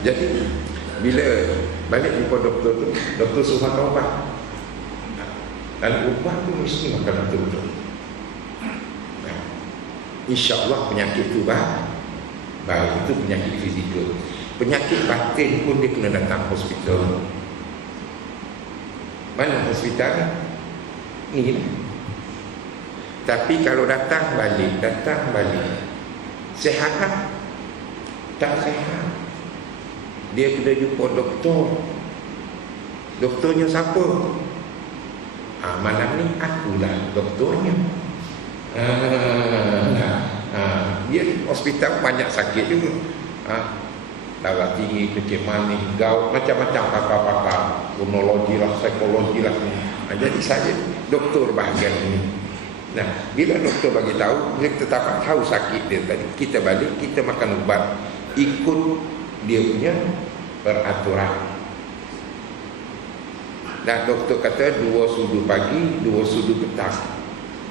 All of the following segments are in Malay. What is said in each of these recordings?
Jadi bila balik jumpa doktor tu, doktor suruh makan ubat. Dan ubat tu mesti makan betul-betul. InsyaAllah penyakit tu baik. Itu penyakit fizikal. Penyakit batin pun dia kena datang hospital. Mana hospital? Ni lah. Tapi kalau datang balik, sihat tak sihat. Dia kena jumpa doktor. Doktornya siapa? Malam ni akulah doktornya. Dia hospital banyak sakit juga. Darah tinggi, kecil manis, gout, macam-macam pakar-pakar, imunologi lah, psikologi lah. Jadi saya doktor bahagian ini. Nah, bila doktor bagi tahu, dia tetap tahu sakit dia tadi. Kita balik, kita makan ubat, ikut dia punya peraturan. Dan doktor kata 2 sudu pagi, 2 sudu petang.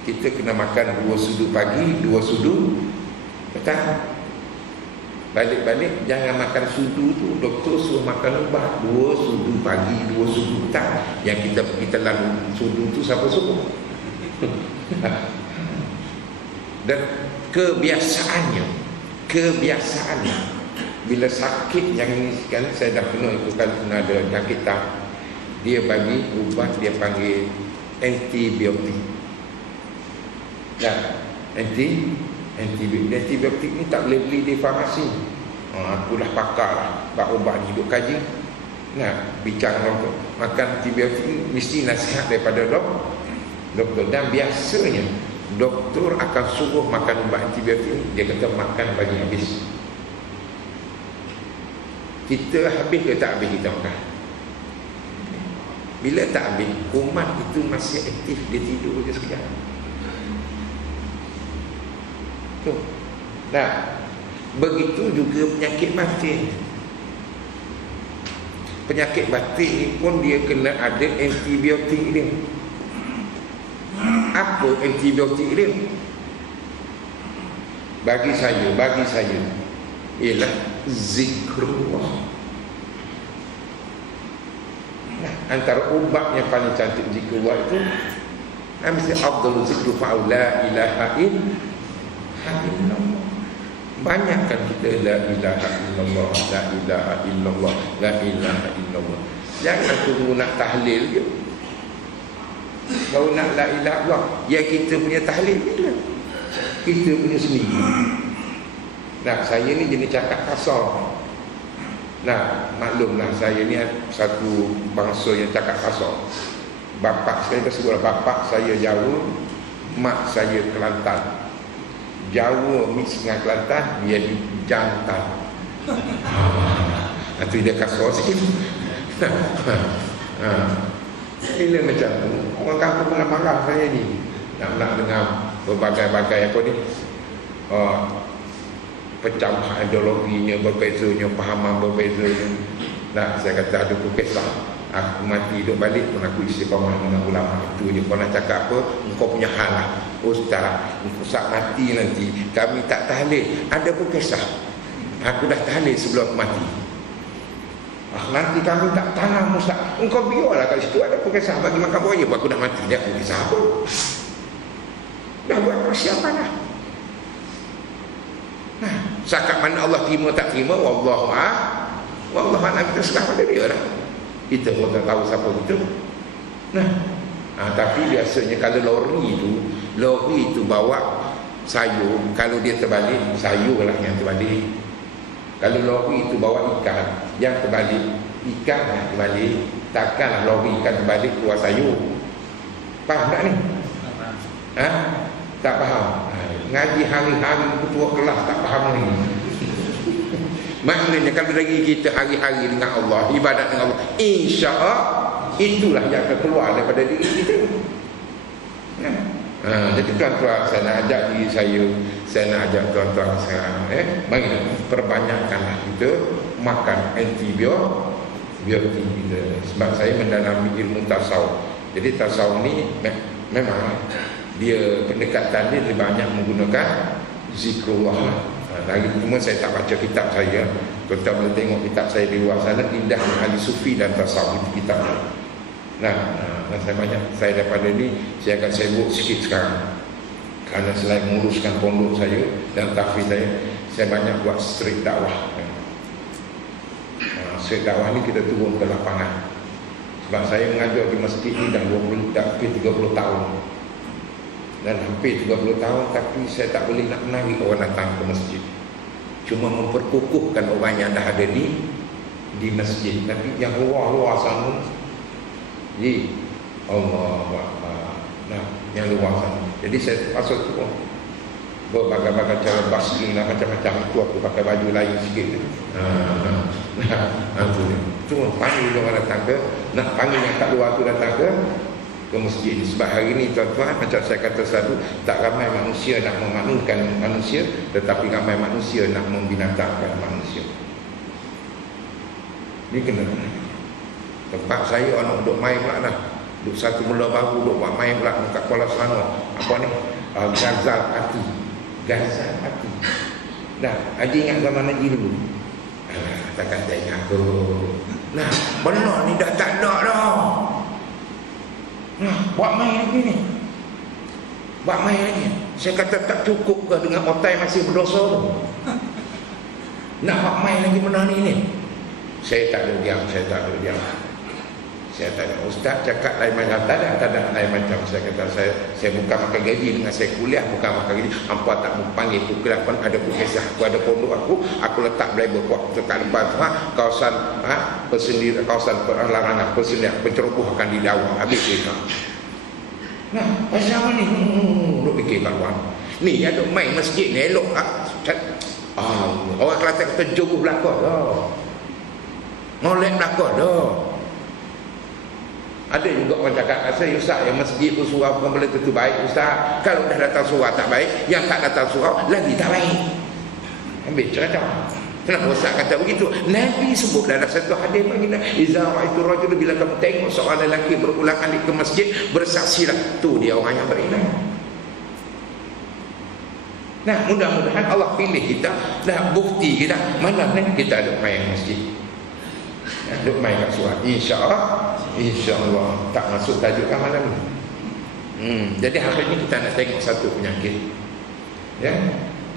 Kita kena makan 2 sudu pagi, 2 sudu petang. Balik-balik jangan makan sudu tu. Doktor suruh makan ubat 2 sudu pagi, 2 sudu petang. Yang kita pergi telan sudu tu siapa suruh? Dan kebiasaannya bila sakit yang ini kan, saya dah kena itu kan, pernah ada sakit tak, dia bagi ubat, dia panggil antibiotik. Antibiotik ni tak boleh beli di farmasi. Aku dah pakar lah bab ubat ni, duk kaji. Bincang doktor, makan antibiotik ni mesti nasihat daripada doktor. Dan biasanya doktor akan suruh makan ubat antibiotik ni, dia kata makan bagi habis. Kita habis ke tak habis kita makan? Bila tak habis, umat itu masih aktif, dia tidur je sekejap. Tu. Begitu juga penyakit batin. Penyakit batin ni pun dia kena ada antibiotik dia. Apa antibiotik dia? Bagi saya ialah zikrullah. Antara ubat yang paling cantik zikrullah itu, mesti afdalul zikru fa la ilaha illallah. Banyakkan kita la ilaha illallah, la ilaha illallah, la ilaha illallah. Jangan tunggu nak tahlil je. Baru nak la ilaha illallah. Ya kita punya tahlil bila? Kita punya sendiri. Saya ni jenis cakap kasar. Maklumlah saya ni satu bangsa yang cakap kasar. Bapak saya sebutlah, bapak saya Jawa, mak saya Kelantan. Jawa mix dengan Kelantan, dia di jantan. Itu dia kasar sikit. Ini macam tu. Orang kampung pernah marah saya ni. Nak dengar berbagai-bagai apa ni, pecahan ideologinya berbezanya, pahaman berbezanya. Saya kata ada pun kisah. Aku mati duduk balik pun aku istiqamah dengan ulama itu je. Kau nak cakap apa, kau punya hal lah. Ustaz, Ustaz mati nanti kami tak tahlil. Ada pun kisah, aku dah tahlil sebelum aku mati. Nanti kami tak tanam Ustaz. Engkau biarlah kat situ, ada pun kisah bagi makan buaya. Aku dah mati, dia aku kisah apa? Dah buat persiapan lah. Sakat mana Allah terima tak terima, wallahu a'lam, kita serah pada dia lah. Kita pun tak tahu siapa kita. Tapi biasanya kalau lori itu bawa sayur, kalau dia terbalik, sayur lah yang terbalik. Kalau lori itu bawa ikan, yang terbalik ikan yang terbalik. Takkanlah lori ikan terbalik keluar sayur. Faham tak ni? Tak faham. Ngaji hari-hari ketua kelas tak faham ni. Maknanya kalau lagi kita hari-hari dengan Allah, ibadat dengan Allah, insya-Allah itulah yang akan keluar daripada diri kita. Jadi tuan-tuan, saya nak ajak diri saya nak ajak tuan-tuan sekarang, mari perbanyakkanlah kita makan antibiotik kita. Sebab saya mendalami ilmu tasawuf. Jadi tasawuf ni memang dia pendekatan dia banyak menggunakan zikrullah. Lagi cuma saya tak baca kitab saya. Tuan-tuan boleh tengok kitab saya di luar sana, Indah Ahli Sufi dan Tasawuf kitab. Nah, saya daripada ni saya akan sibuk sikit sekarang. Kerana selain menguruskan pondok saya dan tahfiz saya banyak buat street dakwah. Street dakwah ni kita turun ke lapangan. Sebab saya mengajar di masjid ni dah hampir 30 tahun. Dan hampir 30 tahun tapi saya tak boleh nak menarik orang datang ke masjid. Cuma memperkukuhkan orang yang dah ada di masjid. Tapi yang luar-luar sana, Allah, nah, yang luar sana. Jadi saya pasal tu berbagai-bagai cara basking lah, macam-macam itu aku pakai baju lain sikit. Cuma panggil orang datang ke, nak panggil yang kat luar tu datang ke masjid ni. Sebab hari ni tuan-tuan, macam saya kata selalu, tak ramai manusia nak memakmurkan manusia, tetapi ramai manusia nak membinatangkan manusia. Ni kena. Tempat saya orang duduk main pula dah. Duduk satu mula baru, duduk buat main pula dekat Kuala Selangor. Apa ni? Ghazal Hati. Ghazal Hati. Dah, Haji ingat zaman Haji dulu? Takkan tak ingat tu. Nah, benar ni dah tak ada dah. Nah, buat main lagi ni. Buat main lagi. Saya kata tak cukup ke dengan otai masih berdosa tu? Nak buat main lagi benar ni. Saya tak ada diam. Saya tanya, Ustaz cakap lain macam, tak ada lain macam. Saya kata, saya bukan makan gaji dengan saya kuliah, bukan makan gaji. Hampa tak panggil tu kenapa ada kisah aku, ada pondok aku letak belabel dekat depan tu, kawasan persendirian, kawasan larangan persendirian, penceroboh akan didakwa. Habis dia. Nah, pasal apa ni? Duk fikir kawan. Ni yang duk main masjid ni elok. Orang Kelantan kata jogoh belakang dah. Molek belakang dah. Ada juga orang cakap kat saya, Ustaz, yang masjid tu surau bukan boleh tentu baik, Ustaz. Kalau dah datang surau tak baik, yang tak datang surau lagi tak baik. Ambil cerita. Kenapa Ustaz kata begitu? Nabi sebut dalam satu hadis baginda, "Iza ra'aitu rajul," bila kamu tengok seorang lelaki berulang kali ke masjid, bersaksilah, tu dia orang yang beriman. Nah, mudah-mudahan Allah pilih kita, dah bukti kita mana ni kita ada main masjid. Duk main kat surat. InsyaAllah tak masuk tajuk malam ni. Jadi hari ni kita nak tengok satu penyakit. Ya,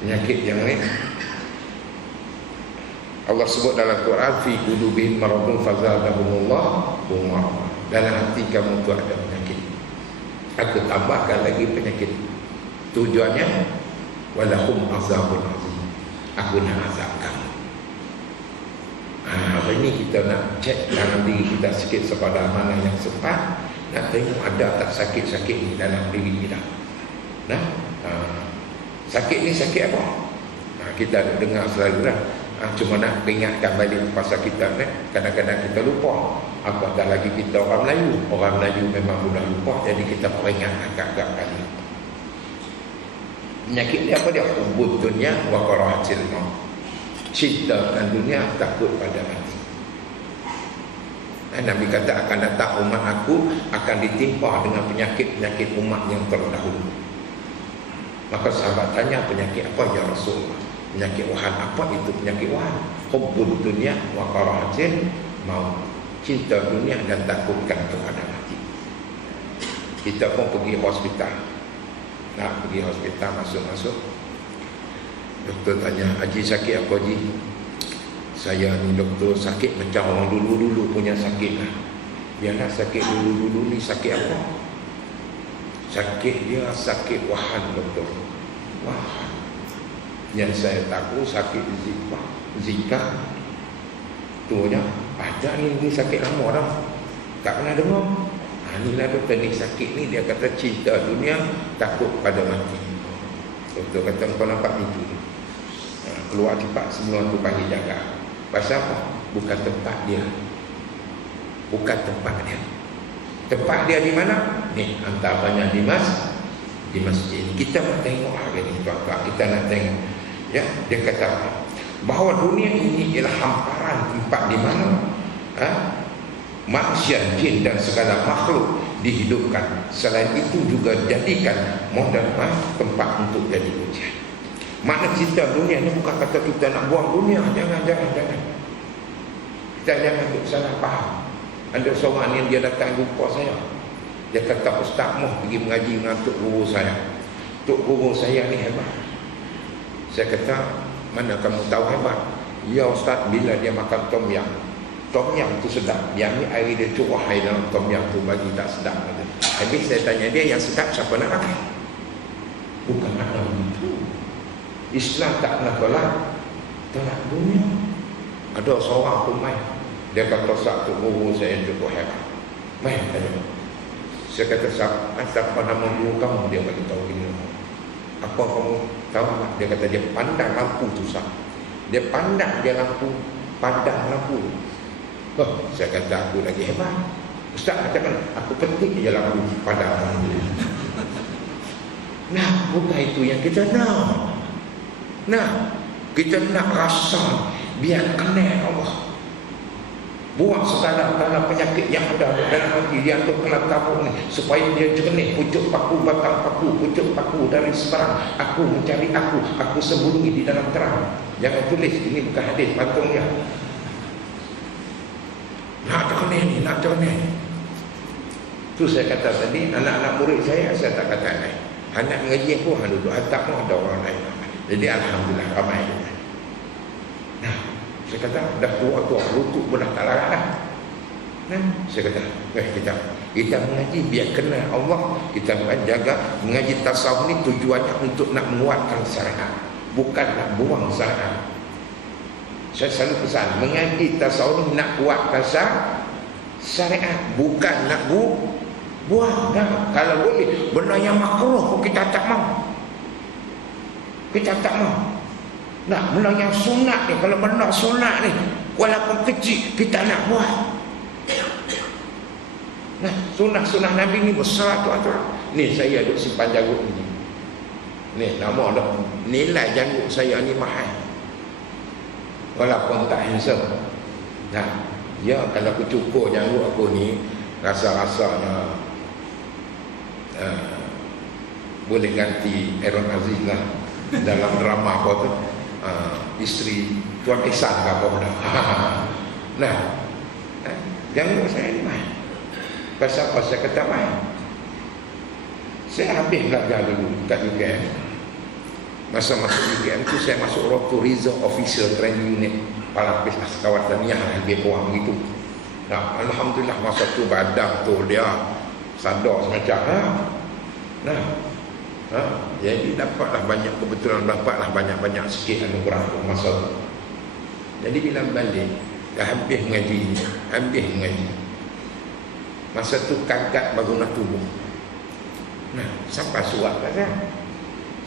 penyakit yang ni Allah sebut dalam Quran, fi qulubihim maradun fazadahumullah marada. Dalam hati kamu tu ada penyakit, aku tambahkan lagi penyakit. Tujuannya walahum azabun azim, aku nak azab kamu. Hari ini kita nak cek dalam diri kita sikit sepada mana yang sempat, nak tengok ada tak sakit-sakit ni dalam diri kita. Nah, sakit ni sakit apa? Kita ada dengar selalu dah. Cuma nak ingatkan balik pasal kita ni, kadang-kadang kita lupa. Apatah lagi kita orang Melayu. Orang Melayu memang mudah lupa, jadi kita peringat agak-agak kali. Penyakit dia apa dia? Hubud dunia wa karahatil maut. Cinta dan dunia, takut pada mati. Nabi kata akan datang umat aku akan ditimpa dengan penyakit-penyakit umat yang terdahulu. Maka sahabat tanya, penyakit apa ya Rasulullah? Penyakit wahan apa itu penyakit wahan? Hubbud dunia wa karahatil maut. Cinta dunia dan takutkan kepada mati. Kita pun pergi hospital. Nak pergi hospital, masuk-masuk, doktor tanya, Haji sakit apa Haji? Saya ni doktor sakit macam orang dulu-dulu punya sakit lah. Biarlah sakit dulu-dulu ni sakit apa? Sakit dia sakit wahan doktor. Wahan. Yang saya tahu sakit Zika. Tuanya ada ni sakit lama dah. Tak pernah dengar. Inilah doktor ni sakit ni, dia kata cinta dunia, takut pada mati. Doktor kata kau nampak itu. Keluar cepat, semua tu panggil jaga. Pasal apa? Bukan tempat dia. Bukan tempat dia. Tempat dia di mana? Ni antaranya di masjid. Kita nak tengok hari ni tuan-tuan. Kita nak tengok. Ya, dia kata bahawa dunia ini ialah hamparan tempat di mana manusia, jin dan segala makhluk dihidupkan. Selain itu juga jadikan modal tempat untuk jadi ujian. Makna cinta dunia ni bukan kata kita nak buang dunia. Jangan. Kita jangan salah faham. Ada seorang ni dia datang jumpa saya. Dia kata, Ustaz Moh pergi mengaji dengan Tok Guru saya. Tok Guru saya ni hebat. Saya kata, mana kamu tahu hebat? Ya Ustaz, bila dia makan tom yam. Tom yam tu sedap. Yang ni air dia curah air dalam tom yam tu bagi tak sedap. Habis saya tanya dia, yang sedap siapa nak makan? Bukan makna begitu. Islam tak pernah tolak dunia. Ada seorang pun main. Dia kata, satu guru saya cukup hebat. Main tanya. Saya kata, siapa nama guru kamu? Dia bagi tahu gini. Apa kamu tahu? Dia kata, dia pandang lampu tu sah. Dia pandang dia lampu, padam lampu. Saya kata, aku lagi hebat. Ustaz katakan, aku petik je lampu padam lampu. Nah, bukan itu yang kita nak. Nah, kita nak rasa biar kenal Allah. Buang segala penyakit yang ada dalam hati dia untuk kelak tabung ni, supaya dia jernih. Pucuk paku, batang paku, pucuk paku dari seberang. Aku mencari aku sembunyi di dalam terang. Jangan tulis, ini bukan hadis, pantungnya. Nak jernih. Tu saya kata tadi, anak-anak murid saya tak kata lain. Anak mengaji aku duduk atap pun ada orang lain. Jadi alhamdulillah ramai. Nah, saya kata dah tua lutut pun dah tak larat dah. Nah, saya kata, kita mengaji biar kenal Allah. Kita jaga mengaji tasawuf ni tujuannya untuk nak menguatkan syariat, bukan nak buang syariat. Saya selalu pesan, mengaji tasawuf ni nak kuatkan syariat, bukan nak buang dah. Kalau boleh benda yang makruh pun kita tak mau. Nah, benda yang sunat ni, kalau benda sunat ni walaupun kecil kita nak buat. Nah, sunah Nabi ni besar tuan-tuan. Ni saya duk simpan janggut ni. Ni nama dah, nilai janggut saya ni mahal. Walaupun tak handsome. Nah, ya kalau aku cukur janggut aku ni, rasa-rasanya boleh ganti Aaron Aziz lah dalam drama apa tu, isteri Tuan Ihsan ke apa dah. Nah, janggut saya ni main. Pasal apa saya kata main? Saya habis belajar dulu kat UKM. Masa masuk UKM tu saya masuk Roto Reserve Officer Training Unit Palapis Kawasan yang lebih kurang begitu. Nah, alhamdulillah masa tu badan tu dia sadar semacam. Jadi dapatlah banyak, kebetulan dapatlah banyak sikit anugerah masa tu. Jadi bila balik dah habis mengaji. Masa tu kankat bangunan tubuh. Nah, sampai surat kata,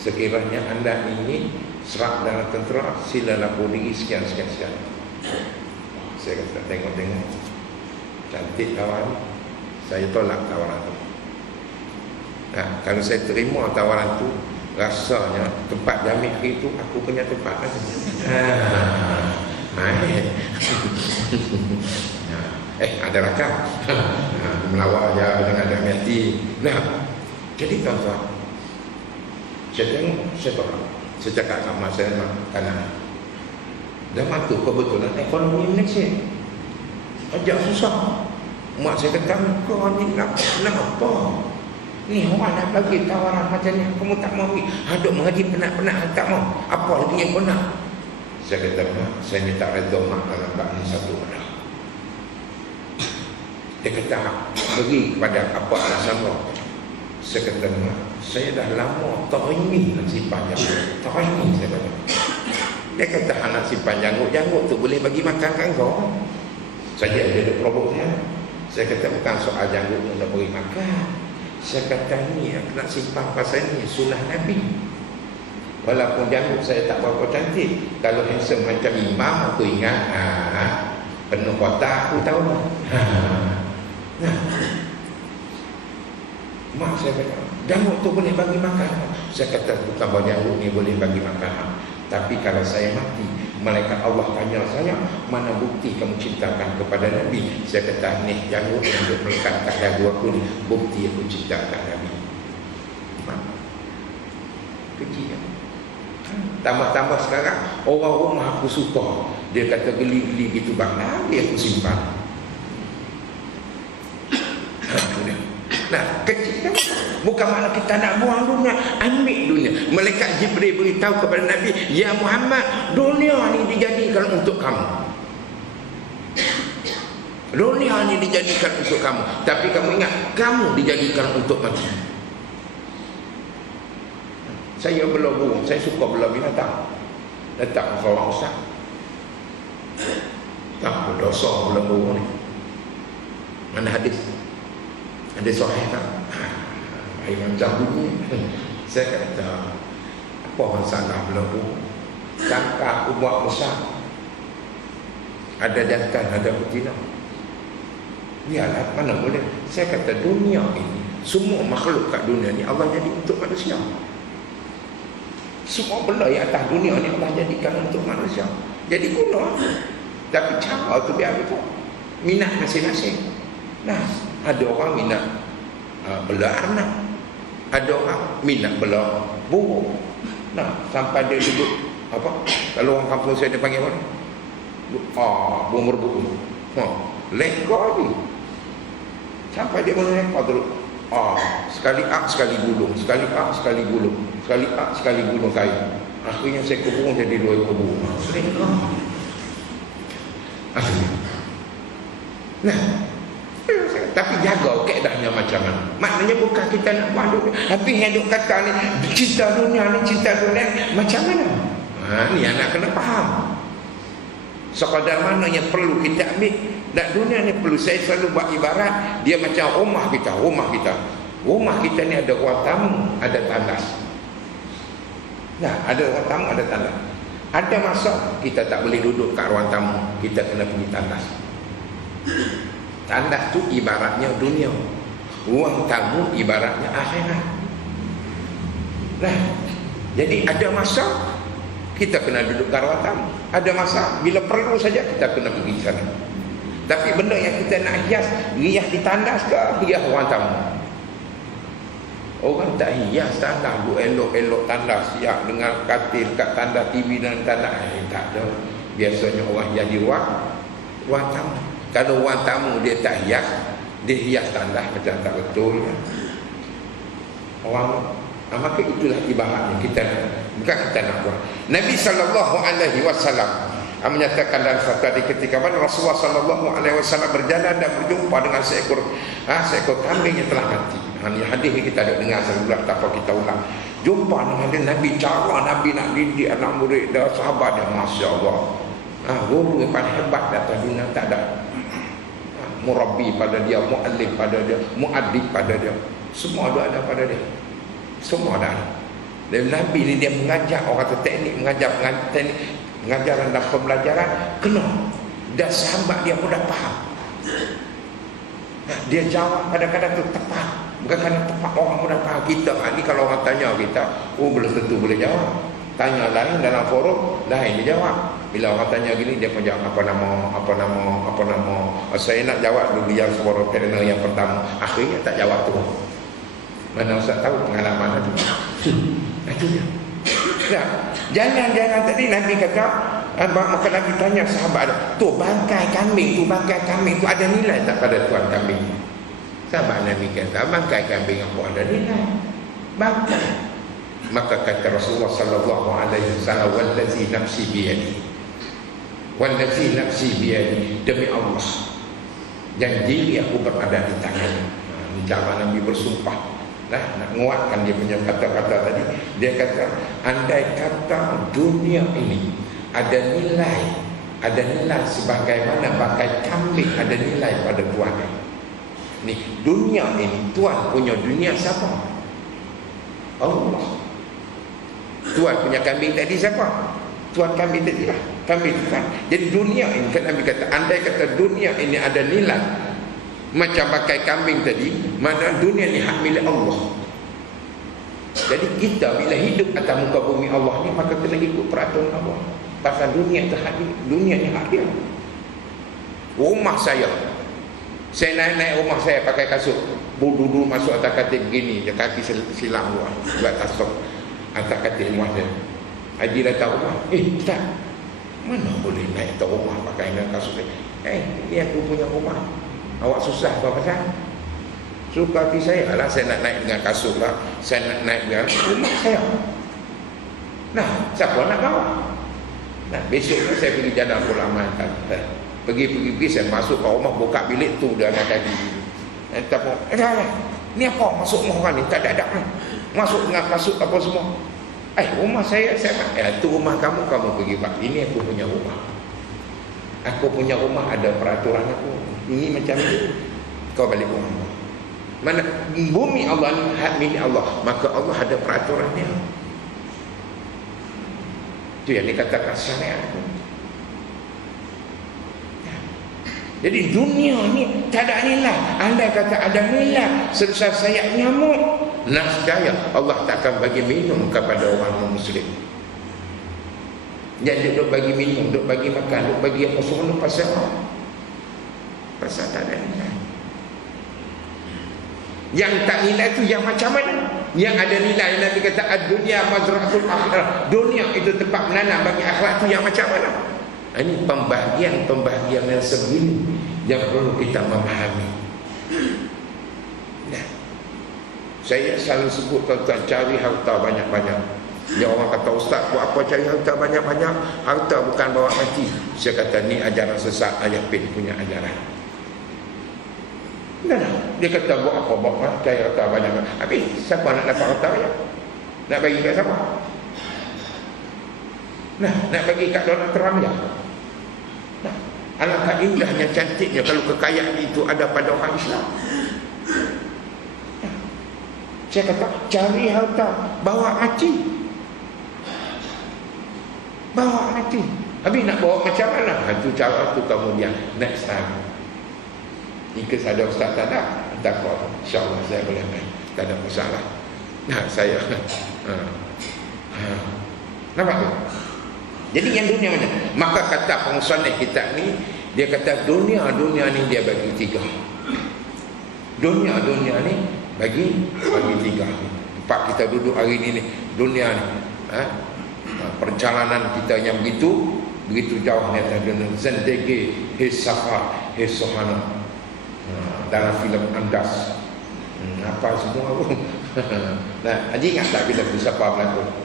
sekiranya anda ini serap dalam tentera, sila lapor diri sekian. Saya kata tengok cantik tawaran. Saya tolak tawaran tu. Nah, kalau saya terima tawaran tu, rasanya tempat jamin hari tu aku punya tempat kan. Ada rakam. Melawar je dengan ada hati. Nah, jadi tuan-tuan, saya tengok, saya tolak. Saya cakap sama saya kanan. Zaman tu kebetulan ekonomi Malaysia agak susah. Mak saya kata, kau ni nak apa? Ni orang nak bagi tawaran macam ni, kamu tak mau. Duk mengaji penat-penat tak mau. Apa lagi yang kau nak? Saya kata, mak, saya minta redha mak dalam bab ni satu benda. Dia kata, bagi kepada apa alasan mak? Saya kata, mak, saya dah lama tak ingin nak simpan janggut. Tak ingin, saya kata. Dia kata, nak simpan janggut tu boleh bagi makan kan kau? Saya ada probok saya. Saya kata, bukan soal janggut nak bagi makan. Saya kata ni aku nak simpan pasal ni sunnah Nabi. Walaupun janggut saya tak berapa cantik, kalau handsome macam imam aku ingat penuh kotak aku tahu. Nah, mak saya kata janggut tu boleh bagi makan. Saya kata bukan bahawa janggut ni boleh bagi makan, tapi kalau saya mati, malaikat Allah tanya saya, mana bukti kamu cintakan kepada Nabi? Saya kata, ni janggut yang melekat kat dagu aku ni, bukti aku cintakan Nabi. Kecil ya? Tambah-tambah sekarang orang rumah aku suka. Dia kata geli-geli gitu bang, dia aku simpan. Nah, kecil bukan makna kita nak buang dunia, ambil dunia. Malaikat Jibril beritahu kepada Nabi, ya Muhammad, dunia ni dijadikan untuk kamu. Dunia ni dijadikan untuk kamu, tapi kamu ingat, kamu dijadikan untuk mati. Saya bela burung, saya suka bela binatang. Letak seorang ustaz, tak berdosa bela burung ni. Mana hadis? Ada sahih tak? Imam Jahudi. Saya kata, apa masalah bela burung? Sangka aku buat besar, ada jantan, ada betina. Yalah, mana boleh. Saya kata dunia ini, semua makhluk kat dunia ni Allah jadi untuk manusia. Semua benda yang atas dunia ni Allah jadikan untuk manusia. Jadi guna. Tapi cara tu biar betul. Minat masing-masing. Nah, ada orang minat bela arnab, ada orang minat bela burung. Nah, sampai dia duduk apa? Kalau orang kampung saya dia panggil apa? Burung merbuk. Lekor ni. Sampai dia melekor terus. Sekali sekali gulung, sekali sekali gulung, sekali sekali gulung kayu. Akhirnya saya kubur jadi 2 ekor burung. Lekor. Akhirnya. Nah, tapi jaga keadaannya macam mana. Maknanya bukan kita nak buat dunia. Tapi yang duk kata ni, cinta dunia ni, cinta dunia macam mana? Ni anak kena faham. Sekadar mana yang perlu kita ambil. Dan dunia ni perlu, saya selalu buat ibarat, dia macam rumah kita. Rumah kita ni ada ruang tamu, ada tandas. Nah, ada ruang tamu, ada tandas. Ada masa kita tak boleh duduk kat ruang tamu, kita kena pergi tandas. Tandas tu ibaratnya dunia, ruang tamu ibaratnya akhirat. Nah, jadi ada masa kita kena duduk kat ruang tamu, ada masa bila perlu saja kita kena pergi sana. Tapi benda yang kita nak hias di tandas ke hias ruang tamu? Orang tak hias tandas, elok-elok tandas, siap dengan katil kat tandas, TV dan tandas. Tak ada. Biasanya orang hias di ruang tamu. Kalau ruang tamu dia tak hias, dia hias tandas macam tak betul. Orang maka itulah ibaratnya kita bukan kita nak buat. Nabi SAW menyatakan dalam satu hadis ketika mana Rasulullah SAW berjalan dan berjumpa dengan seekor kambing yang telah mati. Ini hadis ni kita ada dengar sebelum tak apa kita ulang. Jumpa dengan dia, Nabi cara Nabi nak didik anak murid dan sahabat dia, Masya Allah. Guru yang paling hebat atas dunia tak ada. Murabbi pada dia, mu'allim pada dia, mu'addib pada dia. Semua ada pada dia. Semua ada. Dan Nabi ni dia mengajar orang tu teknik pengajaran dan pembelajaran kena. Dan sahabat dia pun dah faham. Dia jawab kadang-kadang tu tepat. Bukan kerana tepat, orang pun dah faham. Kita ni kalau orang tanya kita, belum tentu boleh jawab. Tanya lain dalam forum, lain dia jawab. Bila orang tanya gini, dia pun jawab apa nama. Saya nak jawab dulu yang suara trainer yang pertama. Akhirnya tak jawab tu. Mana Ustaz tahu pengalaman itu. Itu dia. Nah, jangan tadi Nabi kata, maka Nabi tanya sahabat, tu bangkai kambing tu ada nilai tak pada tuan kambing? Sahabat Nabi kata, bangkai kambing apa ada nilai? Bangkai. Maka kata Rasulullah sallallahu alaihi wasallam, wallazi nafsi biyadi, demi Allah, janji aku berada di tangannya. Ini cara Nabi bersumpah. Nak menguatkan dia punya kata-kata tadi. Dia kata, andai kata dunia ini ada nilai sebagaimana bangkai kambing ada nilai pada Tuhan. Ni dunia ini, Tuhan punya dunia siapa? Allah. Tuhan punya kambing tadi siapa? Tuhan kambing tadi lah. Kambing Tuhan. Jadi dunia ini, kan Nabi kata, andai kata dunia ini ada nilai macam pakai kambing tadi, mana dunia ni hak milik Allah. Jadi kita bila hidup atas muka bumi Allah ni, maka kena ikut peraturan Allah. Pasal dunia tu hak dia, dunia ni hak dia. Rumah saya naik rumah saya pakai kasut, duduk masuk atas katil begini, dia kaki silang buat tasuk atas katil rumah saya. Haji datang rumah, Ustaz, mana boleh naik atas rumah pakai dengan kasut ni? Ni aku punya rumah. Awak susah apa pasal? Suka hati saya lah, saya nak naik dengan kasut lah, saya nak naik dengan rumah saya. Nah, siapa nak bawa? Nah, besoknya saya pergi jalan Pulaman, pergi saya masuk ke rumah, buka bilik tu dia nak tadi. Ni apa masuk rumah orang ni? Tak ada masuk dengan kasut apa semua. Rumah saya tu rumah kamu pergi pak. Ini aku punya rumah. Aku punya rumah ada peraturan aku. Ini macam ni. Kau balik rumah. Mana bumi Allah ni hak milik Allah, maka Allah ada peraturannya. Itu yang dikatakan syariat. Jadi dunia ni tak ada nilai. Andai kata ada nilai, sebesar sayap nyamuk, nascaya Allah tak akan bagi minum kepada orang Muslim. Jadi duk bagi minum, duk bagi makan, duk bagi apa semua pasal apa? Pasal tak ada nilai. Yang tak nilai tu yang macam mana? Yang ada nilai, Nabi kata ad-dunya mazra'atul akhirah. Dunia itu tempat menanam bagi akhirat tu yang macam mana? Ini pembahagian yang sebegini yang perlu kita memahami. Nah, saya selalu sebut tuan-tuan, cari harta banyak-banyak. Dia orang kata, Ustaz, buat apa cari harta banyak-banyak? Harta bukan bawa mati. Saya kata, ni ajaran sesat, Ayah Pin punya ajaran. Nah, dia kata buat apa cari harta banyak-banyak. Habis siapa nak dapat harta ya? Nak bagi kat siapa? Nah, nak bagi kat Donald Trump ya? Nah, alangkah indahnya, cantiknya kalau kekayaan itu ada pada orang Islam. Nah, saya kata cari harta bawa mati. Bawa mati. Habis nak bawa macam mana? Itu cara tu kemudian next time. Jika ada ustaz tak ada, tak apa, insyaAllah saya boleh main, tak ada masalah. Nah, saya nampak tu? Jadi yang dunia macam, maka kata pengusaha kitab ni, dia kata dunia ni dia bagi tiga. Dunia ni bagi tiga. Tempat kita duduk hari ni dunia ni, perjalanan kita yang begitu jauh ni atas dunia. Zendegi hisafar hisohana, dalam filem Andas, apa semua pun. Nah, Haji ingat tak bila siapa berlakon?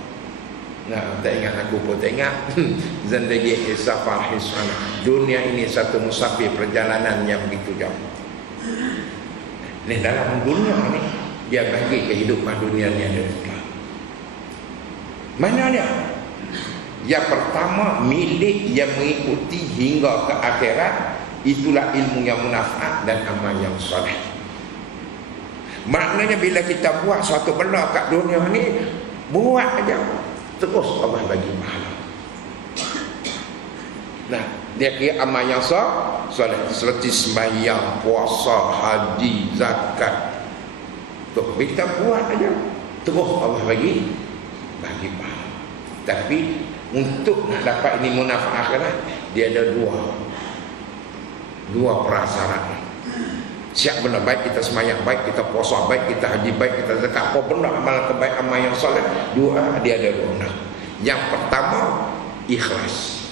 Nah, tak ingat, aku pun tak ingat. Zendegi hisafar hisohana, dunia ini satu musafir perjalanan yang begitu jauh. Ni dalam dunia ni dia bagi kehidupan dunia ni ada tiga. Mana dia? Yang pertama, milik yang mengikuti hingga ke akhirat. Itulah ilmu yang munafaat dan amal yang soleh. Maknanya bila kita buat suatu benda kat dunia ni, buat aja, terus Allah bagi pahala. Nah, dia kira amal yang soleh, seperti sembahyang, puasa, haji, zakat. Tu kita buat aja, terus Allah bagi pahala. Tapi untuk nak dapat ini munafaat akhirat, dia ada dua prasyarat. Siap benda baik, kita semayang baik, kita puasa baik, kita haji baik, kita zakat, apa benda amal kebaik, amal yang soleh, dia ada dua. Yang pertama, ikhlas.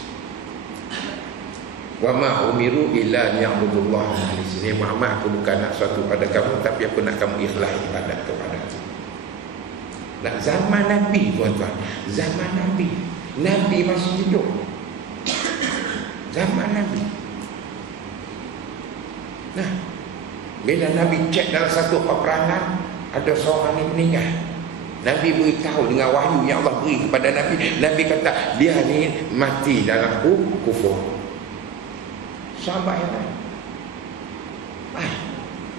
Wa ma umiru illa liya'budullaha mukhlishin. Muhammad, aku bukan nak sesuatu pada kamu, tapi aku nak kamu ikhlas ibadat kepada aku. Nah, zaman Nabi, tuan-tuan, zaman Nabi masih hidup. Zaman Nabi. Nah, bila Nabi cek dalam satu peperangan, ada seorang ni meninggal. Nabi beritahu dengan wahyu yang Allah beri kepada Nabi. Nabi kata, dia ni mati dalam kufur. Sahabat yang lain,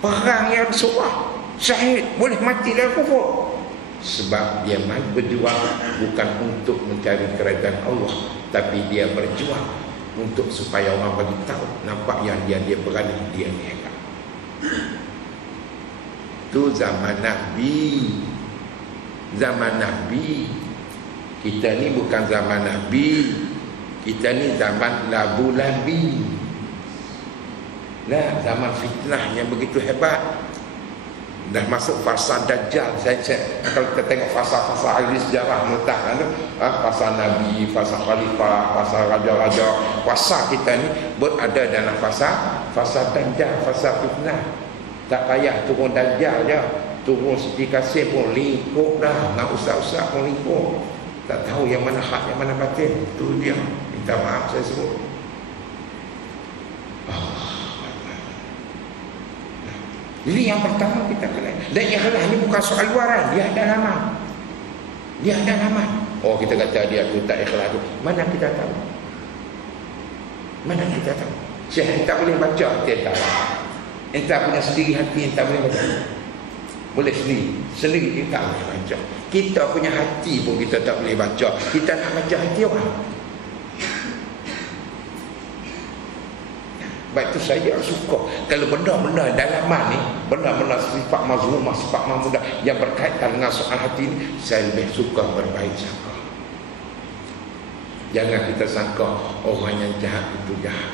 perang yang Rasulullah, syahid, boleh mati dalam kufur. Sebab dia berjuang bukan untuk mencari kerajaan Allah, tapi dia berjuang untuk supaya orang bagi tahu, nampak yang dia berani, dia ni hebat. Itu zaman Nabi. Zaman Nabi. Kita ni bukan zaman Nabi, kita ni zaman labu-labi. Nah, zaman fitnah yang begitu hebat. dah masuk fasa Dajjal. Kalau kita tengok fasa-fasa ahli sejarah meletakkan tu, fasa Nabi, fasa Khalifah, fasa Raja-Raja, fasa kita ni berada dalam fasa Dajjal, fasa fitnah. Tak payah turun Dajjal je, turun Siti Kasih pun lingkup dah, nak usah-usah pun lingkup. Tak tahu yang mana hak, yang mana batin. Itu dia, minta maaf saya sebut. Jadi yang pertama kita kena, dan ikhlas ni bukan soal luaran, dia ada nama. Dia ada nama. Oh, kita kata dia tu tak ikhlas tu. Mana kita tahu? Mana kita tahu? Syekh tak boleh baca, dia tahu. Entah punya sendiri hati, entah boleh baca. Boleh sendiri kita tak boleh baca. Kita punya hati pun kita tak boleh baca. Kita nak baca hati orang. Baik tu saya suka kalau benda-benda dalaman ni, benda-benda sifat mazmumah, sifat mahmudah yang berkaitan dengan soal hati ni, saya lebih suka berbaik sangka. Jangan kita sangka orang yang jahat itu jahat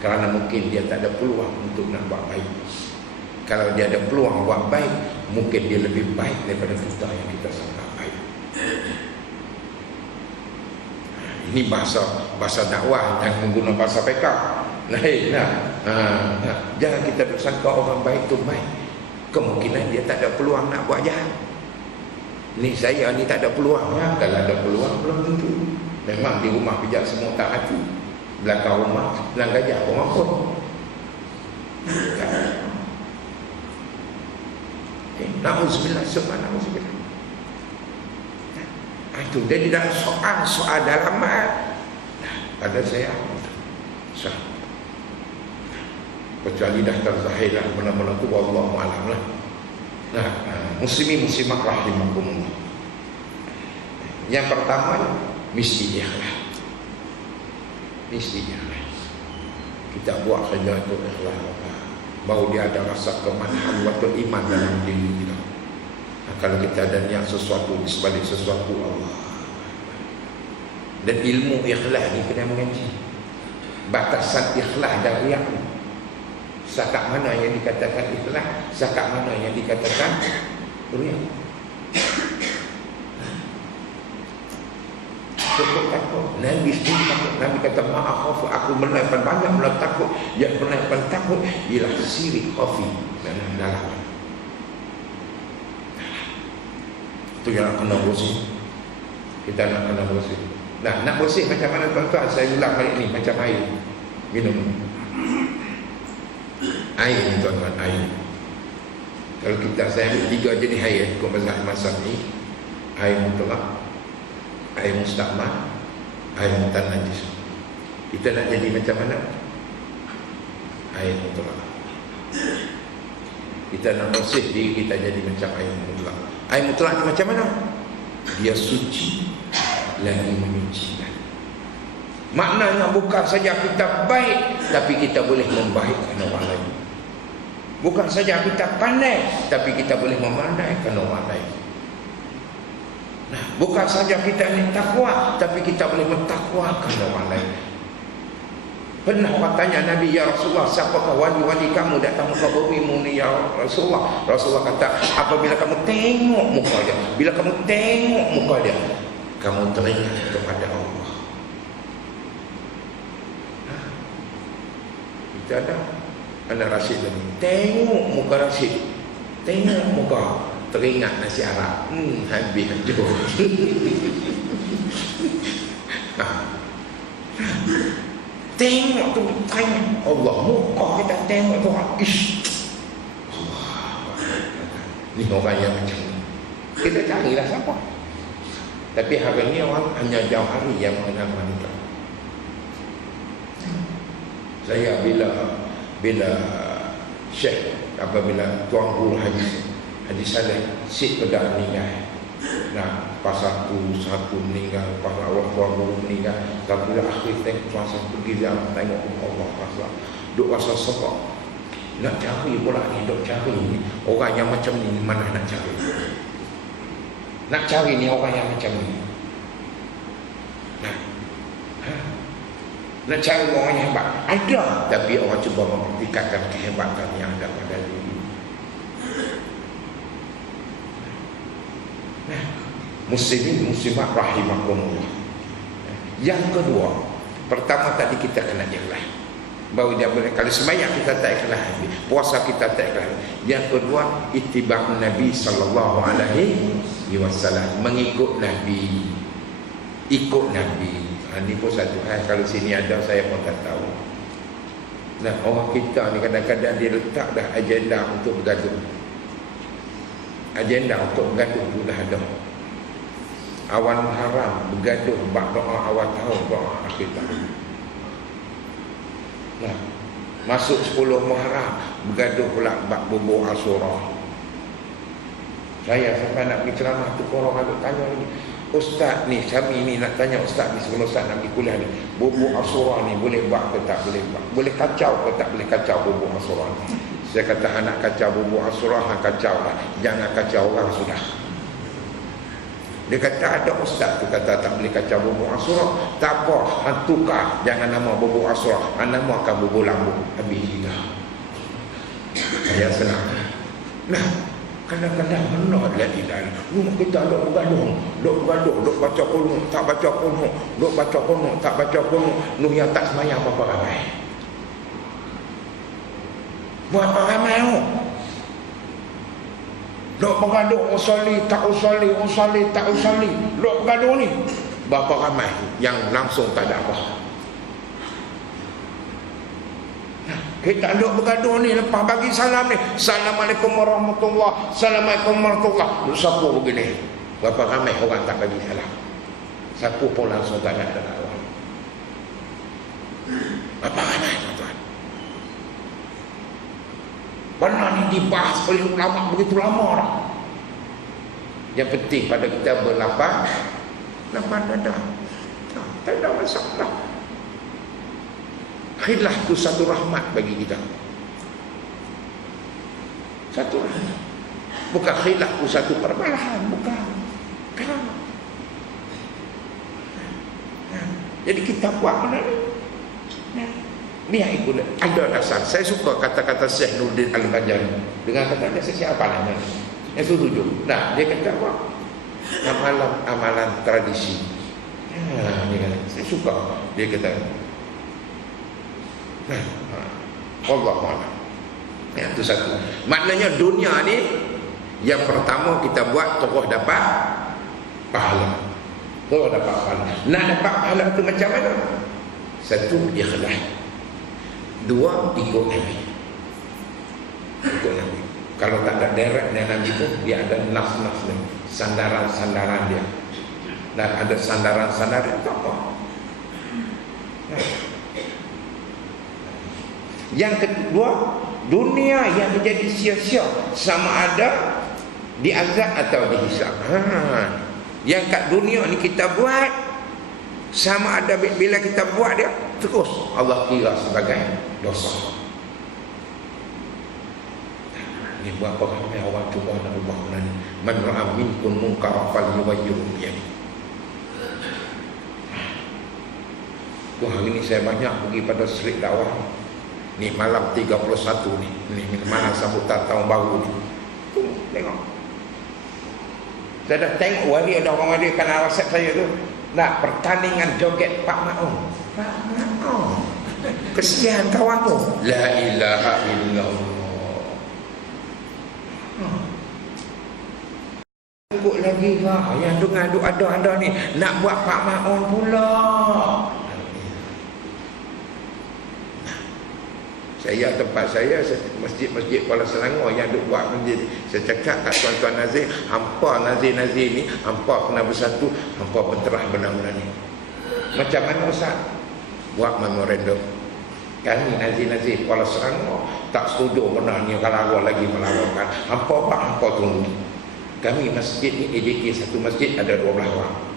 kerana mungkin dia tak ada peluang untuk nak buat baik. Kalau dia ada peluang buat baik, mungkin dia lebih baik daripada kita yang kita sangka baik. Ini bahasa dakwah, jangan menggunakan bahasa pekak. Jangan kita sangka orang baik tu baik. Kemungkinan dia tak ada peluang nak buat jahat. Ni saya ni tak ada peluang. Kalau ada peluang belum tentu. Memang di rumah pijak semua tak hati. Belakang rumah belang gajah pun apa. Na'udzubillah, subhanallah. Itu jadi dalam soal dalaman. Pada saya sah. Kecuali dah terzahir lah benar-benar tu, wallahu a'lam lah. Muslimin muslimat rahimakumullah. Yang pertama mesti ikhlas. Mesti ikhlas. Kita buat saja itu ikhlas. Baru dia ada rasa kemanahan waktu iman dalam diri kita. Kalau kita ada niat sesuatu di sebalik sesuatu Allah. Dan ilmu ikhlas ni kena mengaji. Batasan ikhlas dan riak ni. Setakat mana yang dikatakan ikhlas, setakat mana yang dikatakan riak. Takut. Nabi sendiri takut. Nabi kata maaf, aku menaikkan banyak mula takut. Yang menaikkan takut ialah sirik khafi dalam. Itu yang nak kena bersih. Kita nak kena bersih. Nah, nak bersih macam mana tuan-tuan? Saya ulang balik ni, macam air. Minum air ni tuan-tuan, air. Kalau kita, saya ambil 3 jenis air ikut mazhab mazhab ni. Air mutlak, air mustakmal, air mutanajis. Kita nak jadi macam mana? Air mutlak. Kita nak bersih diri kita jadi macam air mutlak. Air mutlak ni macam mana? Dia suci lagi menyucikan. Maknanya bukan saja kita baik, tapi kita boleh membaikkan orang lain. Bukan saja kita pandai, tapi kita boleh memandaikan orang lain. Nah, bukan saja kita ni takwa, tapi kita boleh mentakwakan orang lain. Pernah orang tanya Nabi, ya Rasulullah, siapakah wali-wali kamu datang muka bumimu ni ya Rasulullah? Rasulullah kata, apabila kamu tengok muka dia, bila kamu tengok muka dia, kamu teringat kepada Allah. Kita ada anak Rashid tadi, tengok muka Rashid, tengok muka, teringat nasi Arab. Habis hancur. Tengok tu, tengok Allah, muka kita tengok tu, ish, Allah. Ni orang yang macam ni. Kita carilah siapa. Tapi hari ni orang hanya jauh hari yang mengenal wanita. Saya bila Syekh, apabila Tuan Guru Haji Saleh Syed Kedah meninggal. Nah, pas satu meninggal, pas awal Tuan Guru meninggal, tapi akhir tengok puasa pergi jalan tengok Allah pasal duk rasa sebab nak cari pula ni, duk cari ni orang yang macam ni mana nak cari? Nak cari ni orang yang macam ni. Nak cari orang yang hebat ada, tapi orang cuba mempertikatkan kehebatan yang ada pada diri. Muslimin muslimat rahimakumullah. Yang kedua, pertama tadi kita kena ikhlas. Baru dia boleh, kalau sembahyang kita tak ikhlas, puasa kita tak ikhlas. Yang kedua, ittiba' Nabi sallallahu alaihi wasallam, mengikut Nabi. Ikut Nabi. Ini pun satu hal, kalau sini ada saya pun tak tahu. Nah, orang kita ni kadang-kadang dia letak dah agenda untuk bergaduh. Agenda untuk bergaduh tu dah ada. Awal Muharram bergaduh bab doa awal tahun, doa akhir tahun. Nah, masuk 10 Muharram bergaduh pula bab bubur Asyura. Saya sampai nak pergi ceramah tu, orang ada tanya lagi, Ustaz ni, kami ni nak tanya Ustaz ni sebelum Ustaz nak pergi kuliah ni, bubur Asyura ni boleh buat ke tak boleh buat? Boleh kacau ke tak boleh kacau bubur Asyura ni? Saya kata, anak kacau bubur Asyura, kacau lah. Jangan kacau orang sudah. Dia kata, ada Ustaz tu kata tak boleh kacau bubur Asyura. Tak apa, hantukah jangan nama bubur Asyura, nama akan bubur lambu. Habis juga. Saya senang. Nah, kadang-kadang benar dia tidak. Kita duk bergaduh, duk baca qunut, tak baca qunut, duk baca qunut, tak baca qunut. Nuh yang tak sembahyang berapa ramai? Berapa ramai tu? Duk bergaduh, usali, tak usali, usali, tak usali. Duk bergaduh ni. Berapa ramai yang langsung tak ada apa? Kita duk bergaduh ni, lepas bagi salam ni, Assalamualaikum warahmatullahi, Assalamualaikum warahmatullahi. Duk sapu begini. Berapa ramai orang tak bagi salam? Sapu pun langsung tak ada orang. Berapa ramai tuan-tuan? Benar ni dibahas oleh ulama begitu lama dah. Yang penting pada kita berlapang dada. Tak ada masalah. Khilaf tu satu rahmat bagi kita. Satu rahmat. Bukan khilaf tu satu perbalahan. Bukan. Jadi kita buat mana ni? Ni yang ikut. Ada dasar. Saya suka kata-kata Syekh Nuruddin Al-Bajali. Dengan kata dia, saya apa namanya? Yang setuju. Nah, dia kata apa? Amalan tradisi. Dia kata, saya suka. Dia kata, Allahuakbar. Yang itu satu. Maknanya dunia ni, yang pertama kita buat terus dapat pahala. Terus dapat pahala. Nak dapat pahala tu macam mana? Satu, ikhlas. Dua, ikut Nabi. Ikut Nabi. Kalau tak ada directnya Nabi pun, dia ada nas-nas dia, sandaran-sandaran dia. Dan ada sandaran-sandaran itu apa? Yang kedua, dunia yang menjadi sia-sia sama ada diazab atau dihisab. Yang kat dunia ni kita buat, sama ada bila kita buat dia, terus Allah kira sebagai dosa. Ini berapa ramai orang cuba nak ubah benda ni. Man ra'a minkum munkara falyughayyirhu biyadihi. Hari ni saya banyak pergi pada street dakwah. Ni malam 31 ni. Ni mana sambutan tahun baru ni. Tengok. Saya dah tengok hari ada orang ada kena WhatsApp saya tu. Nak pertandingan joget Pak Ma'un. Pak Ma'un. Kesian kawan tu. La ilaha illallah. Ikut lagi lah. Yang dengar ada ni. Nak buat Pak Ma'un pula. Saya tempat saya masjid-masjid Kuala Selangor yang duk buat masjid. Saya cakap kat tuan-tuan Nazir, hampa Nazir-Nazir ni, hampa kena bersatu, hampa berterah benda-benda ni. Macam mana Ustaz? Buat memorandum. Kami Nazir-Nazir Kuala Selangor tak setuju benda ni kalau lagi melawarkan. Hampa apa? Hampa tunggu. Kami masjid ni, AJK satu masjid ada 12 orang.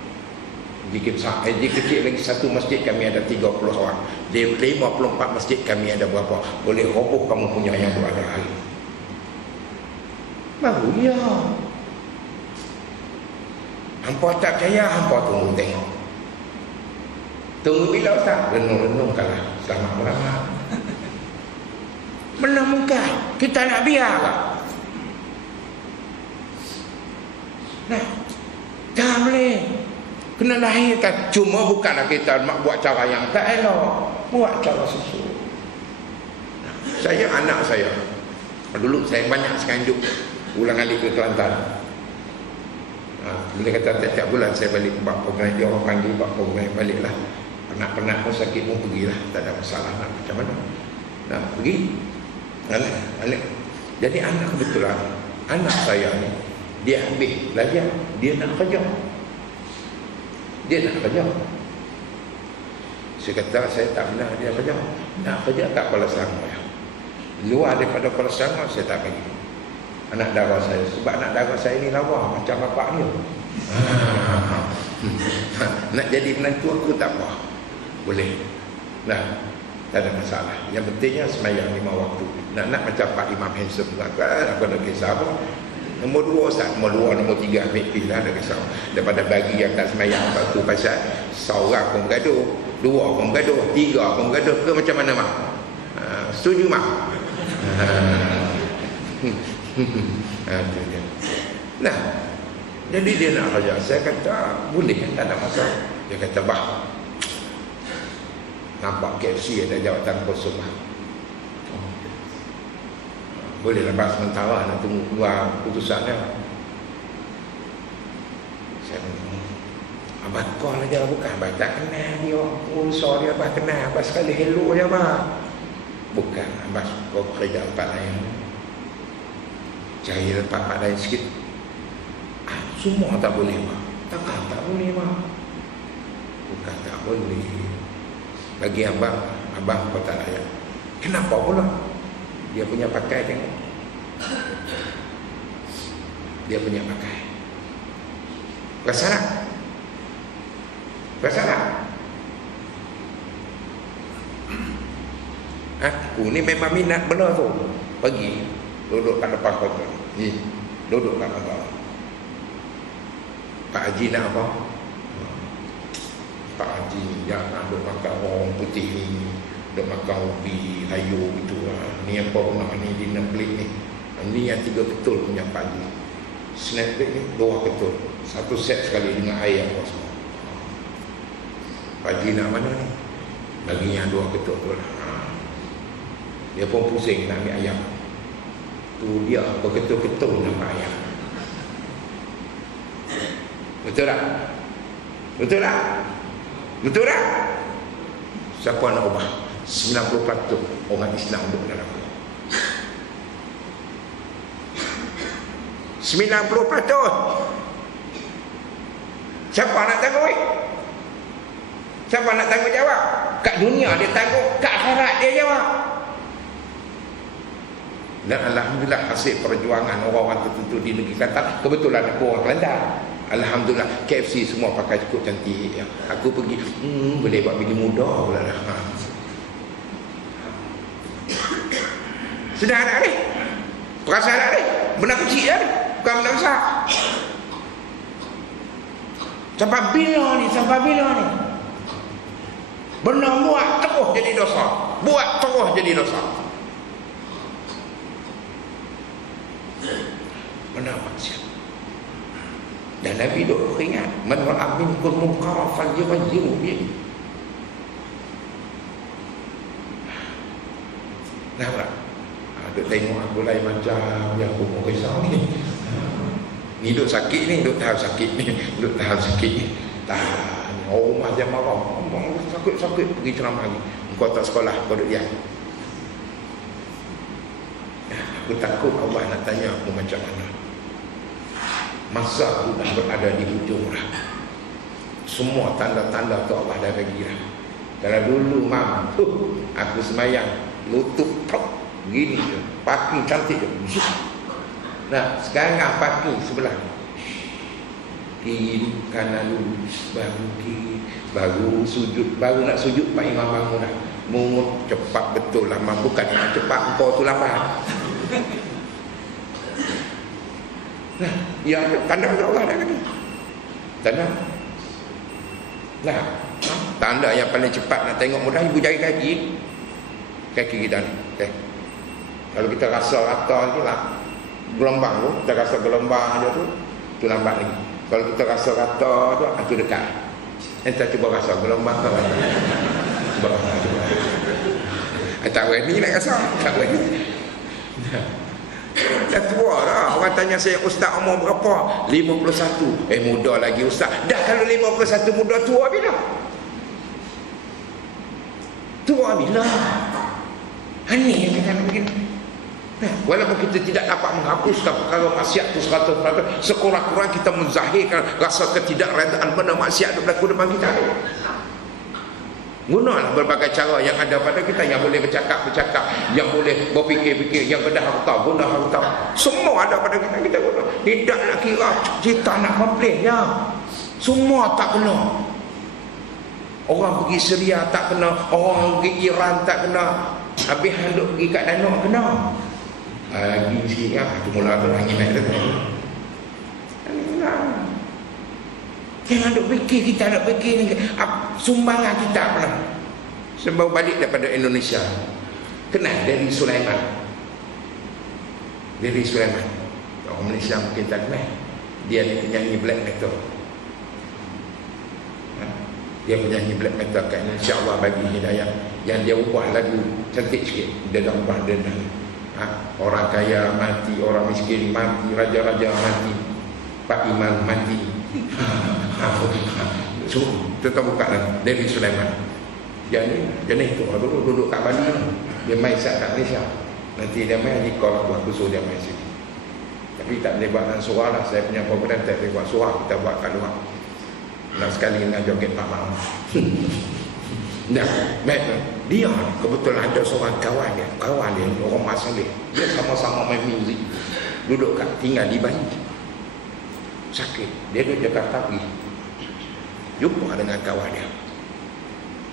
Jika kecil lagi satu masjid kami ada 30 orang. Di 54 masjid kami ada berapa? Boleh roboh kamu punya yang berada hari. Baru ya. Hampa tak percaya, hampa tunggu tengok. Tunggu bila Ustaz? Renung-renung kalah. Selamat malam. Mana mungkin kita nak biar tak? Nah, Tak boleh. Kena lahirkan. Cuma bukanlah kita buat cara yang tak elok. Buat cara sesuai. Saya, anak saya, dulu saya banyak sekali duduk ulang alik ke Kelantan. Boleh kata tiap-tiap bulan saya balik buat program. Dia orang panggil buat program, baliklah. Penat-penat pun sakit pun pergilah. Tak ada masalah nak macam mana. Nak pergi balik. Jadi anak kebetulan, anak saya ni, dia habis belajar, dia nak kerja. Dia nak kerja. Saya kata saya tak benar dia kerja. Nak kerja kat Kuala Selangor. Luar daripada Kuala Selangor saya tak pergi. Anak dara saya, sebab anak dara saya ni lawa macam bapak dia. Nak jadi menantu aku tak apa. Boleh. Nah, tak ada masalah. Yang pentingnya sembahyang 5 waktu. Nak macam Pak Imam handsome juga. Aku nak kisah apa. Nombor 2 Ustaz, nombor 2, nombor 3 ambil pilih lah, ada kisah. Daripada bagi yang tak sembahyang waktu pasal seorang pun bergaduh, 2 pun bergaduh, 3 pun bergaduh. Ke macam mana mak? Setuju mak? Itu dia. Nah, jadi dia nak kerja. Saya kata boleh, tak ada masalah. Dia kata bah, nampak KFC ada jawatan kosong bah. Boleh lepas sementara nak tunggu keluar putusannya. Saya abang call aja bukan abang tak kenal dia. Oh sorry abang kenal, abang sekali hello aja abang. Bukan abang kau kerja tempat lain. Cari tempat lain sikit. Semua tak boleh bang. Takkan tak boleh bang. Bukan tak boleh. Bagi abang kau tak layak. Kenapa pula? Dia punya pakai tengok. Dia punya pakai. Rasa tak? Rasa tak? Aku ni memang minat benda tu. Pergi duduk kat depan kota. Ni, duduk kat kota. Pak Haji nak apa? Pak Haji jangan duduk makan orang putih ni. Duduk makan ubi, layu gitu lah. Ni apa nak ni dinner plate ni. Ni yang 3 ketul punya Pak Haji. Snack plate ni 2 ketul. 1 set sekali dengan air apa semua. Pak Haji nak mana ni? Bagi yang 2 ketul tu lah. Dia pun pusing nak ambil ayam. Tu dia berketul-ketul nampak ayam. Betul tak? Betul tak? Betul tak? Siapa nak ubah? 90% orang Islam duduk dalam tu. 90%. Siapa nak tanggung? Siapa nak tanggung jawab? Kat dunia dia tanggung, kat akhirat dia jawab. Dan alhamdulillah hasil perjuangan orang-orang tertentu di negeri Kelantan, kebetulan aku orang Kelantan. Alhamdulillah KFC semua pakai cukup cantik ya. Aku pergi boleh buat bini muda pula lah. Sedang tak ni? Perasaan tak ni? Benda kecil lah ni, bukan benda besar. Sampai bila ni? Sampai bila ni? Benda buat terus jadi dosa. Buat terus jadi dosa. Benda maksiat. Dan Nabi duk ingat, man ra'a minkum munkaran falyughayyirhu bi. Nah, duk tengok aku lain macam yang aku mau risau ni. Ni duk sakit ni, duk tahan sakit ni, duk tahan sakit ni. Tahan. Rumah dia marah. Sakit-sakit pergi ceramah lagi. Kau tak sekolah, kau duk diam. Aku takut Allah nak tanya aku macam mana. Masa aku dah berada di hujung dah. Semua tanda-tanda tu Allah dah bagi dah. Kalau dulu aku semayang lutut tok gini je, parking cantik je. Nah, sekarang parking sebelah kiri kanan lurus, baru kiri, baru sujud, baru nak sujud Pak Imam bangun dah. Mungut cepat betul lah, bukan yang cepat kau tu lambat. Nah, ya tanda Allah dah kata. Tanda. Nah, tanda yang paling cepat nak tengok mudah ibu jari kaki. Kaki kita ni. Okay. Kalau kita rasa rata je lah gelombang tu, kita rasa gelombang aja tu lambat lagi. Kalau kita rasa rata tu, itu dekat. Kita cuba rasa gelombang tu. Cuba rasa. Tak berani nak rasa. Tak berani. Dah tua dah. Orang tanya saya, Ustaz umur berapa? 51. Muda lagi Ustaz. Dah kalau 51 muda, tua bila? Tua bila? Aneh yang kita nak begini. Walaupun kita tidak dapat menghapuskan perkara maksiat itu 100%, sekurang-kurang kita menzahirkan rasa ketidakredaan benda maksiat itu berlaku depan kita. Gunalah berbagai cara yang ada pada kita, yang boleh bercakap, yang boleh berfikir-fikir, yang kena harta, guna harta. Semua ada pada kita, kita guna. Tidak nak kira kita nak komplain ya. Semua tak kena. Orang pergi Syria tak kena, orang pergi Iran tak kena. Habis hendak pergi kat danau kena. Lagi sikit tu mula tu angin naik tu. Jangan duk fikir, kita nak fikir ni sumbangan kita pernah. Sebab balik daripada Indonesia. Kenal dari Sulaiman. Dari Sulaiman. Orang Malaysia mungkin tak kenal. Dia ni penyanyi black metal. Dia penyanyi black metal kat Indonesia. Allah bagi hidayah. Yang dia ubah lagu cantik sikit. Dia dah ubah dia dah. Orang kaya mati, orang miskin mati, raja-raja mati, Pak Imam mati. So, kita buka lah Dewi Sulaiman. Jenis tu dulu duduk kat Bali. Dia main sat kat Malaysia. Nanti dia main di call aku suruh dia main sini. Tapi tak boleh buat dengan suara lah. Saya punya program tak boleh buat suara. Kita buat kat luar. Nak sekali dengan joget Pak Mam. Nah, dia kebetulan ada seorang kawan dia, orang Masalih. Dia sama-sama main muzik. Duduk kat, tinggal di Bali. Sakit. Dia duduk Jakarta pergi. Jumpa dengan kawan dia.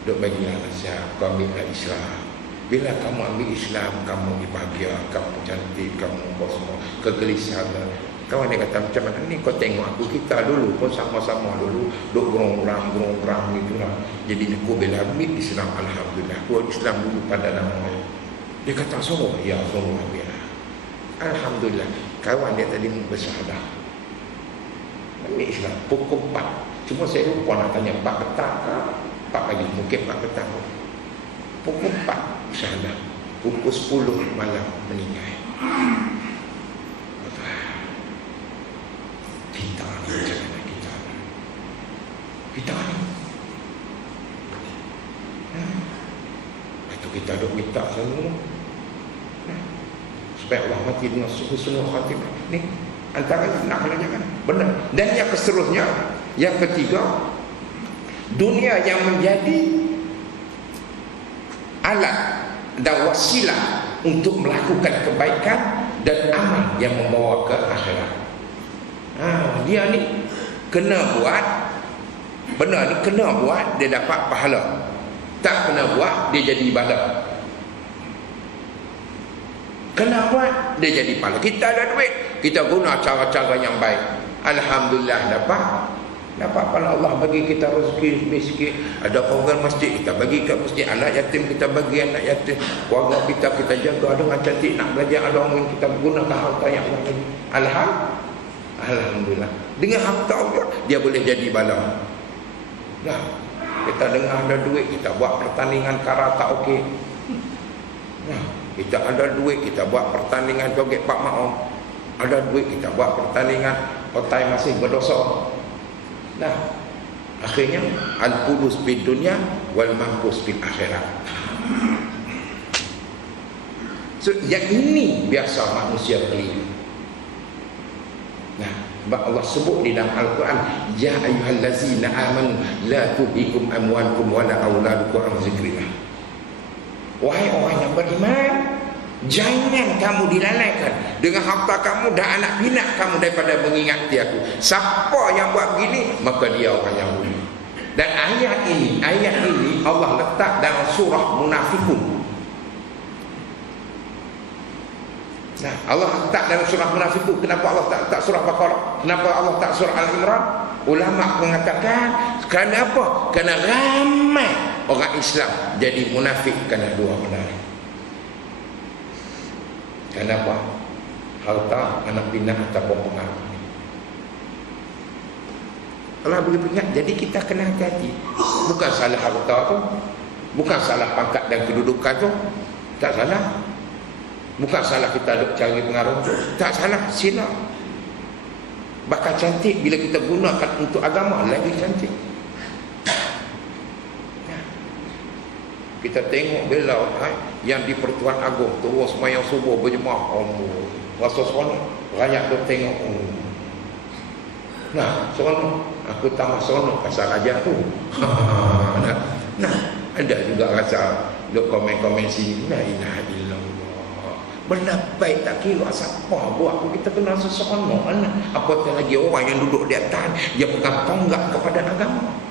Duk bagilah nasihat, kau ambil Islam. Bila kamu ambil Islam, kamu bahagia, kamu cantik, kamu semua kegelisahan. Kawan dia kata, macam mana ni kau tengok aku, kita dulu pun sama-sama dulu duk gerong-gerang gitu lah. Jadi aku bila ambil Islam, alhamdulillah. Aku Islam dulu pada nama. Dia kata, suruh. Ya, suruh ambil. Alhamdulillah. Kawan dia tadi bersahadah. Ambil Islam, pukul 4. Cuma saya lupa nak tanya 4 petang ke 4 pagi, mungkin 4 petang. Pukul 4 bersahadah. Pukul 10 malam meninggal. Kita ni macam mana kita ni itu kita duk minta semua supaya Allah mati dengan husnul khatimah. Ni antara nak kena jangan benar. Dan yang seterusnya, yang ketiga, dunia yang menjadi alat dan wasilah untuk melakukan kebaikan dan amal yang membawa ke akhirat. Dia ni kena buat benda ni, kena buat dia dapat pahala. Tak kena buat dia jadi ibadah. Kena buat dia jadi pahala. Kita ada duit, kita guna cara-cara yang baik. Alhamdulillah dapat pahala. Allah bagi kita rezeki sikit. Ada program masjid, kita bagi kat masjid. Anak yatim kita bagi anak yatim. Keluarga kita jaga dengan cantik, nak belajar agama kita gunakan harta yang Allah. Alhamdulillah. Dengan harta Allah dia boleh jadi bala. Nah, kita dengar ada duit, kita buat pertandingan karate okey. Nah, kita ada duit, kita buat pertandingan joget Pak Maom. Ada duit, kita buat pertandingan otai masih berdosa. Nah, akhirnya al-fulus fid dunya wal mahfuz fil akhirat. So, yang ini biasa manusia keliru. Nah, Allah sebut di dalam Al-Quran, ya ayyuhallazina amanu la tulhikum amwalukum wala auladukum an zikrillah. Wahai orang yang beriman, jangan kamu dilalaikan dengan harta kamu dan anak pinak kamu daripada mengingati aku. Siapa yang buat begini, maka dia orang yang rugi. Dan ayat ini Allah letak dalam surah Munafikun. Nah, Allah tak dalam surah Munafikun. Kenapa Allah tak surah Baqarah? Kenapa Allah tak surah Al-Imran? Ulama mengatakan kerana apa? Kerana ramai orang Islam jadi munafik kerana dua benda. Kenapa? Harta, anak pinak ataupun pengaruh. Allah beri peringat. Jadi kita kena hati-hati. Bukan salah harta tu, bukan salah pangkat dan kedudukan tu, tak salah. Bukan salah kita duk cari pengaruh tu, tak salah, silap. Bahkan cantik bila kita gunakan untuk agama, lagi cantik. Kita tengok bila yang di Pertuan Agong terus semayang subuh berjemaah, Allah, rasa seronok. Rakyat tu tengok, nah, seronok. Aku tambah seronok pasal raja tu. Nah, ada juga rasa duk komen-komen sini, la ilaha illallah. Benda baik tak kira siapa buat, kita kena seronok. Apatah lagi orang yang duduk di atas, dia pegang tonggak kepada agama.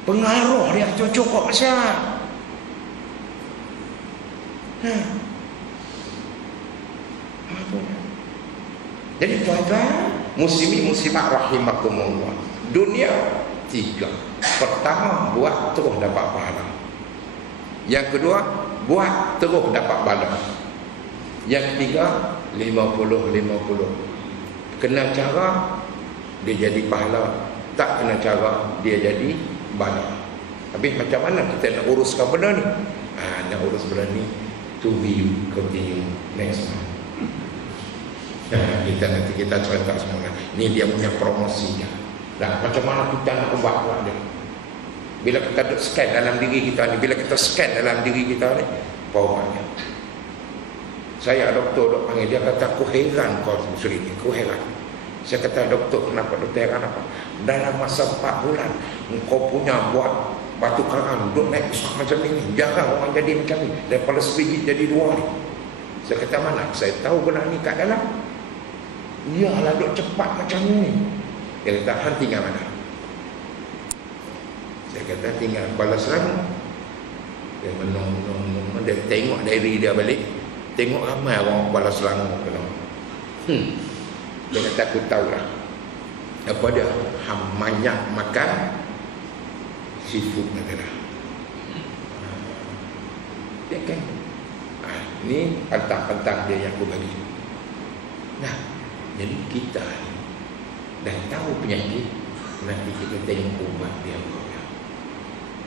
Pengaruh dia cukup besar. Jadi tuan-tuan, muslimin muslimat rahimakumullah, dunia 3. Pertama, buat terus dapat pahala. Yang kedua, buat terus dapat bala. Yang ketiga, 50-50. Kena cara, dia jadi pahala. Tak kena cara, dia jadi bala. Habis macam mana kita nak uruskan benda ni? Nak urus benda ni, to be continue next month. Kita nanti kita cerita semua. Ni dia punya promosinya. Dan macam mana kita nak ubah dia. Bila kita scan dalam diri kita ni, bila kita scan dalam diri kita ni, powernya. Saya doktor dok panggil, dia kata aku heran kau suri ni, aku heran. Saya kata doktor, kenapa doktor heran apa? Dalam masa 4 bulan engkau punya buat batu karang duk naik macam ni. Jarang orang jadi macam ni. Daripada sebiji jadi 2 ni. Saya kata mana? Saya tahu benda ni kat dalam. Iyalah duk cepat macam ni. Dia kata, han tinggal mana? Saya kata tinggal Kuala Selangor. Dia menung, dia tengok diary dia balik. Tengok ramai orang Kuala Selangor. Dia kata aku tahulah. Apa dia? Banyak makan seafood kata dah. Dia kan. Ni pantang-pantang dia yang aku bagi. Nah, jadi kita dah tahu penyakit, nanti kita tengok ubat dia.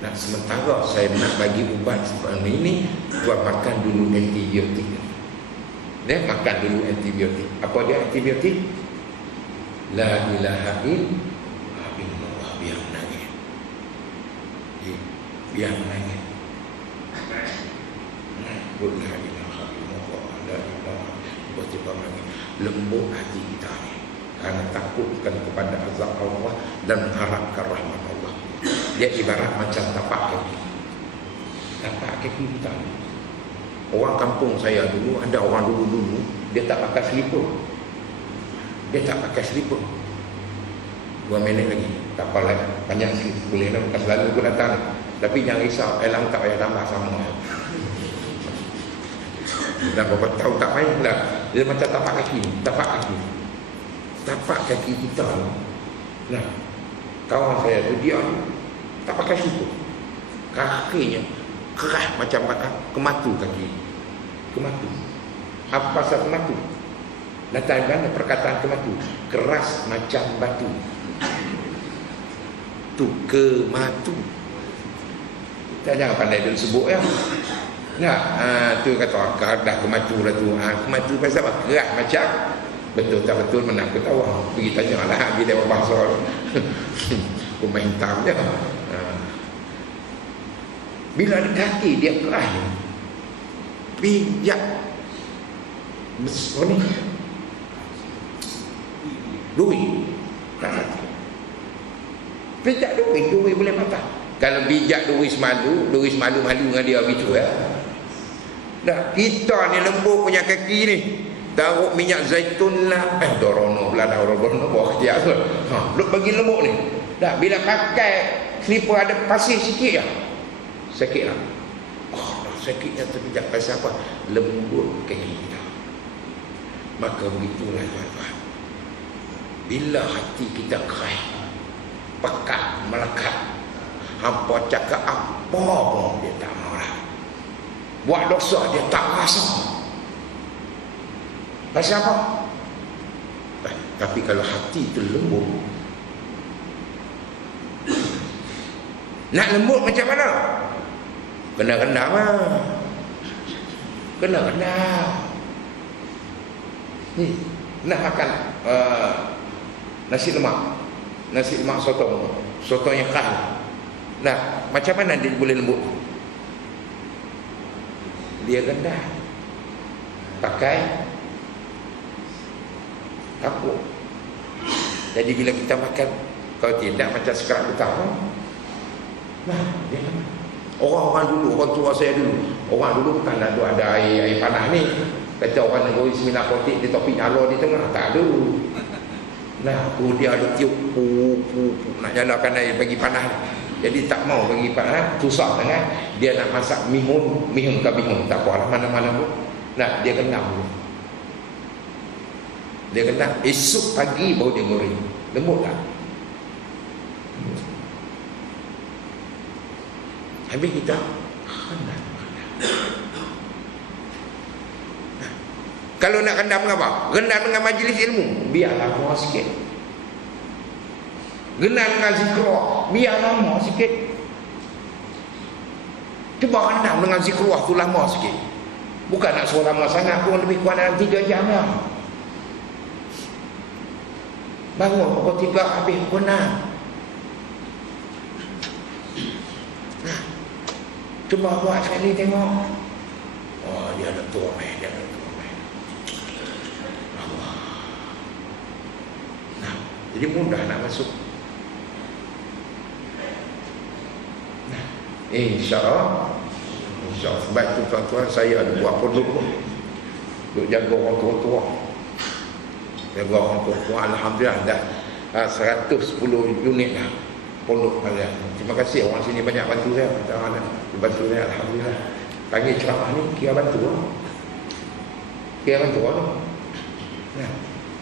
Nah, sementara saya nak bagi ubat seperti ini, tuan makan dulu antibiotik. Dia makan dulu antibiotik. Apa dia antibiotik? La ilaha illallah. Biar nangis. Biar nangis. La ilaha illallah. La ilaha illallah. Lembut hati kita ni, karena takutkan kepada azab Allah dan mengharapkan rahmat Allah. Dia ibarat macam tapak kaki. Tapak kaki kita. Orang kampung saya dulu, ada orang dulu dia tak pakai slipper. Dia tak pakai slipper. 2 minit lagi, tak apa lah, banyak slipper boleh lah, bukan selalu pun datang. Tapi jangan risau, elang tak payah tambah sama. Dah berapa tahun tak payah lah. Dia macam tapak kaki. Tapak kaki kita. Nah, kawan saya tu dia tak pakai slipper. Kakinya keras macam kematu kaki. Kematu. Apa pasal kematu? Datang mana perkataan kematu? Keras macam batu. Tu kematu. Kita jangan pandai dia sebut ya. Nah, tu kata dah kematu lah tu. Kematu pasal apa? Keras macam, betul tak betul mana aku tahu. Pergi tanya lah dia berbahasa. Aku main hitam je. Bila ada kaki dia keras, pijak besar ni duri tak patah. Pijak duri boleh patah. Kalau bijak duri semalu malu dengan dia begitu ya. Dah kita ni lembut punya kaki ni, taruh minyak zaitun lah, dorono pula dah dorono bawa kerja tu. Lu bagi lembut ni. Dah bila pakai slipper ada pasir sikit ya. Sakit lah. Sakitnya terpijak pasal apa? Lembut kaki kita. Maka begitulah tuan-tuan. Bila hati kita keras, pekat, melekat, hampa cakap apa pun dia tak mau lah. Buat dosa dia tak rasa. Pasal apa? Tapi kalau hati itu lembut, nak lembut macam mana? Kena rendam lah. Kena rendam. Ni nak makan nasi lemak sotong yang khas. Nah, macam mana dia boleh lembut? Dia rendah pakai kapur. Jadi bila kita makan, kalau tidak macam sekarang utama, nah, dia kan. Orang dulu, orang tua saya dulu, orang dulu bukan ada air panas ni. Kata orang negeri Sembilan Kotik di topi nyala di tengah, tak ada. Nah, tu dia ada tiup nak nyalakan air bagi panas. Jadi tak mau bagi panas, susah sangat. Dia nak masak mihun ke bihun, tak apalah mana-mana pun. Nah, dia kendam dulu. Dia kendam, esok pagi baru dia goreng. Lembut tak? Habis kita kendam. Kalau nak rendam dengan apa? Rendam dengan majlis ilmu, biar lama sikit. Rendam dengan zikrullah, biar lama sikit. Cuba rendam dengan zikrullah tu lama sikit. Bukan nak suruh lama sangat pun, lebih kurang dalam 3 jam lah. Bangun pukul 3 habis pukul 6. Nah, cuba buat sekali tengok. Oh, dia ada tua main, dia ada tua main. Allah. Nah, jadi mudah nak masuk. Nah, insya-Allah. Sebab itu tuan-tuan, saya ada buat pondok duk jaga orang tua-tua. Jaga orang tua-tua, alhamdulillah dah 110 unit dah pondok kalian. Terima kasih orang sini banyak bantu saya. Bantu saya, alhamdulillah. Panggil ceramah ni kira bantu lah. Kira bantu lah. Nah,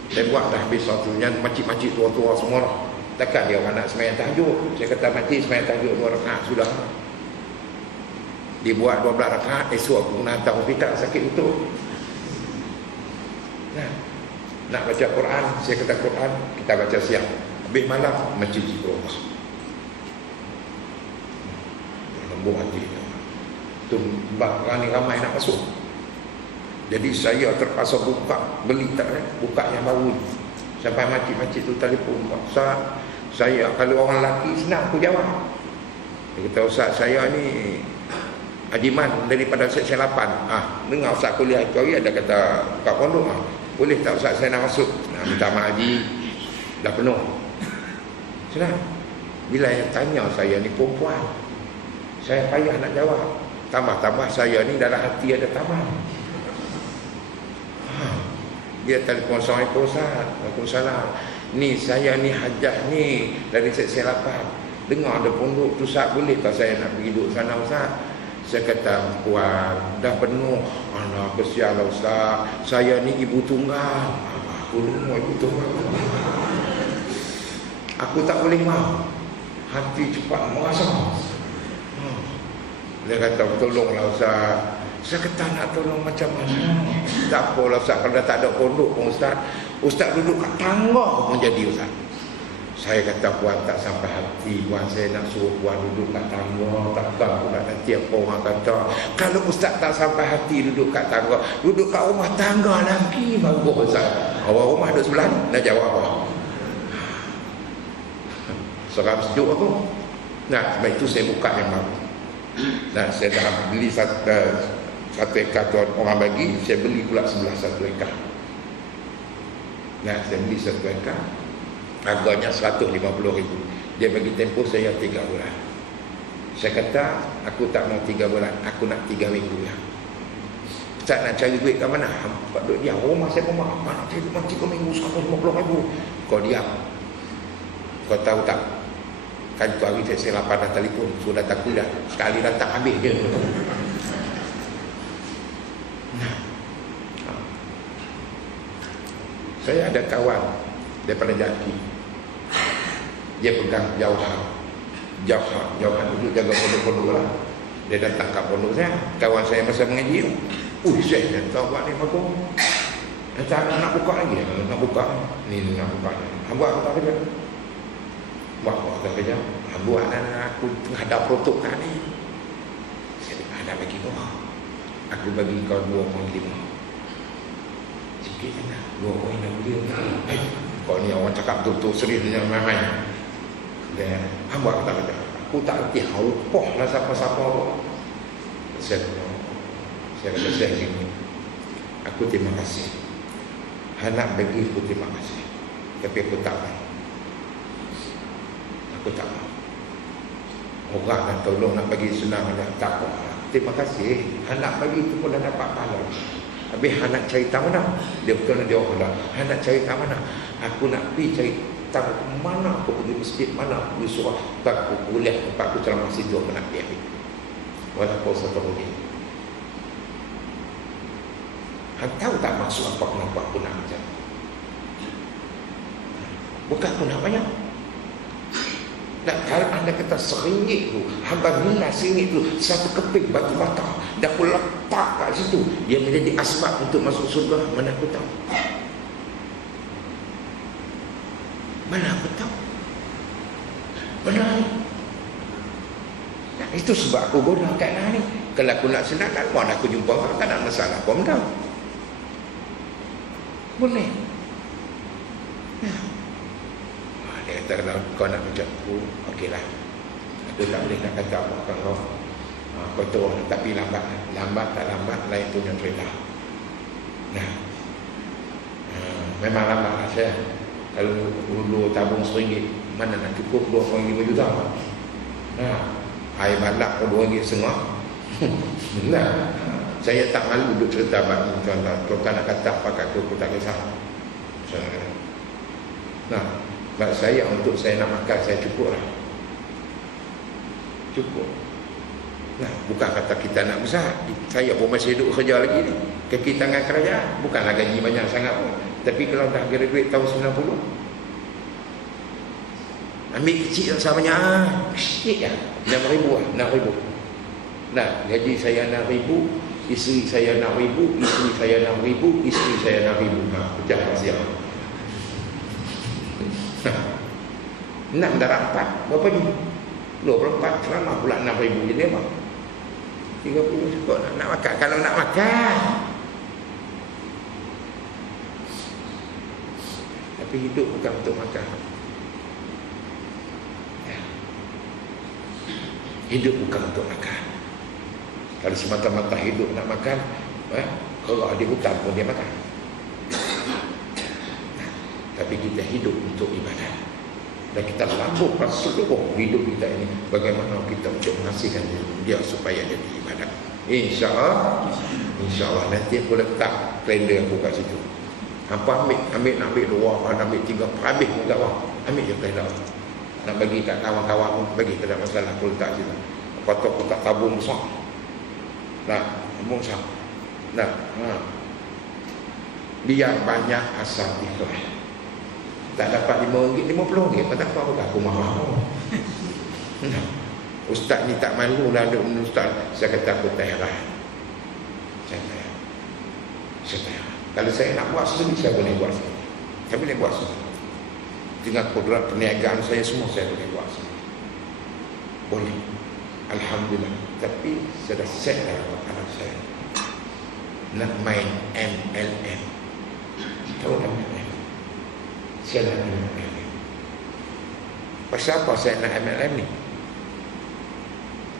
saya buat dah habis satu yang makcik-makcik tua-tua semua lah. Takkan dia orang nak sembahyang tahajud. Saya kata makcik sembahyang tahajud 2 rakaat sudah. Dibuat 12 rakaat, esok aku kena hantar hospital sakit betul. Nah, nak baca Quran, saya kata Quran, kita baca siang. Habis malam, macam zikrullah. Lembut hati. Tu ni ramai nak masuk. Jadi saya terpaksa beli buka yang baru. Sampai makcik-makcik tu telefon, Ustaz, saya kalau orang lelaki senang aku jawab. Dia kata, Ustaz saya ni Hajiman daripada Seksyen 8. Dengar Ustaz kuliah itu hari ada kata kat pondok, boleh tak Ustaz saya nak masuk? Minta Mak Haji, dah penuh. Senang. Bila yang tanya saya ni perempuan, saya payah nak jawab. Tambah-tambah saya ni dalam hati ada taman. Dia telefon, Assalamualaikum Ustaz. Waalaikumsalam. Ni saya ni hajah ni dari Seksyen 8. Dengar ada pondok tu Ustaz, boleh tak saya nak pergi duduk sana Ustaz? Saya kata, puan, dah penuh. Anak, kesian lah Ustaz. Saya ni ibu tunggal. Aku rumah ibu tunggal. Aku tak boleh mau. Hati cepat merasa. Dia kata, tolonglah Ustaz. Saya kata, nak tolong macam mana? Tak apalah Ustaz, kalau dah tak ada pondok pun Ustaz. Ustaz duduk kat tangga pun jadi Ustaz. Saya kata, puan tak sampai hati. Puan saya nak suruh puan duduk kat tangga. Takkan pula nanti apa orang kata. Kalau Ustaz tak sampai hati duduk kat tangga, duduk kat rumah tangga lagi bagus Ustaz. Orang rumah duduk sebelah ni, nak jawab apa? Seram sejuk aku. Nah, sebab itu saya buka yang baru. Nah, saya dah beli satu ekar tuan orang bagi. Saya beli pula sebelah 1 ekar. Nah, saya beli 1 ekar. Harganya 150,000. Dia bagi tempoh saya 3 bulan. Saya kata, aku tak mau 3 bulan, aku nak 3 minggu ya. Ustaz nak cari duit kat mana? Hampa duduk diam. Rumah saya pun mahal. Nak cari duit 3 minggu 150,000. Kau diam. Kau tahu tak? Kan tu hari saya 8 dah telefon, sudah tak kuliah. Sekali dah tak habis je. Saya ada kawan daripada Jaki. Dia pegang jauhan duduk jaga pondok-pondok lah. Dia datang kat pondok saya. Kawan saya masa mengaji, saya dah tahu buat ni bagus. Macam nak buka lagi. Nak buka. Ni nak buka. Buat apa tak kerja? Buat apa tak kerja? Buat anak aku menghadap protokol ni. Saya ada bagi kau. Aku bagi kau 2.5. Sikit je lah. 2.6 kau ni orang cakap betul-betul serius dengan main-main. Dan buat apa tak kerja? Aku tak kerti haupoh lah siapa-siapa. Saya kata saya gini. Aku terima kasih. Anak bagi aku terima kasih. Tapi aku tak mau. Aku tak mau. Orang nak tolong nak bagi senang tak apa. Terima kasih. Anak bagi itu pun dah dapat pahala. Habis anak cari tahu mana? Dia betul dia orang dah. Anak cari tahu mana? Aku nak pergi cari tahu mana aku pergi masjid, mana aku pergi surah. Tak aku boleh tempat aku ceramah situ aku nak pergi. Walaupun satu lagi. Anda tahu tak maksud apa kenapa aku nak macam? Bukan aku nak banyak. Dan kalau anda kata RM1 tu, hamba minat RM1 tu, satu keping batu bata, dah aku letak kat situ, dia menjadi asbab untuk masuk surga. Mana aku tahu? Mana aku tahu? Benar ni. Nah, itu sebab aku guna kat ni. Kalau aku nak senangkan, mana aku jumpa orang, tak ada masalah pun dah. Boleh. Ya. Dia kata kau nak macam aku, okeylah. Aku tak boleh nak kata apa kau. Kau tahu tapi lambat. Lambat tak lambat lain punya cerita. Nah. Memang lambat lah saya. Kalau dulu tabung RM1, mana nak cukup 2.5 juta. Nah. Air balak pun RM2.5. Nah. Saya tak malu duduk cerita bagi contoh. Kalau tak nak kata apa kat aku tak kisah. Nah, bagi saya untuk saya nak makan saya cukup lah. Cukup. Nah, bukan kata kita nak besar. Saya pun masih duduk kerja lagi ni. Kaki tangan kerajaan. Bukanlah gaji banyak sangat pun. Tapi kalau dah graduate tahun 90, ambil kecil tak banyak. Kecil lah. RM6,000 lah. RM6,000. Nah, gaji saya RM6,000. Isteri saya RM6,000, isteri saya RM6,000, isteri saya RM6,000. Pecah pasir. 6 darab 4. Berapa ni? 24 selama pula RM6,000 jadi apa? 30 cukup nak makan. Kalau nak makan. Tapi hidup bukan untuk makan. Hidup bukan untuk makan. Kalau semata-mata hidup nak makan, kalau ada hutan pun dia makan. Tapi kita hidup untuk ibadah. Dan kita lakukan seluruh hidup kita ini. Bagaimana kita untuk menghasilkan dia supaya jadi ibadah. InsyaAllah nanti aku letak kalender aku kat situ. Hampa ambil 2, ambil 3, habis pun tak apa. Ambil je kalender. Nak bagi kat kawan-kawan pun, bagi, tak ada masalah, aku letak situ. Lepas tu aku tak tabung besar. Tabung besar. Biar banyak asal ikhlas. Tak dapat RM5, RM50, kata apa aku mahal. Ustaz ni tak malu lah duk ustaz. Saya kata aku tak heran. Saya tak heran. Kalau saya nak buat sendiri, saya boleh buat sendiri. Saya boleh buat sendiri. Dengan kodrat perniagaan saya semua, saya boleh buat sendiri. Boleh. Alhamdulillah. Tapi saya dah set dah anak saya nak main MLM. Tahu tak MLM? Saya nak MLM. Pasal apa saya nak MLM ni?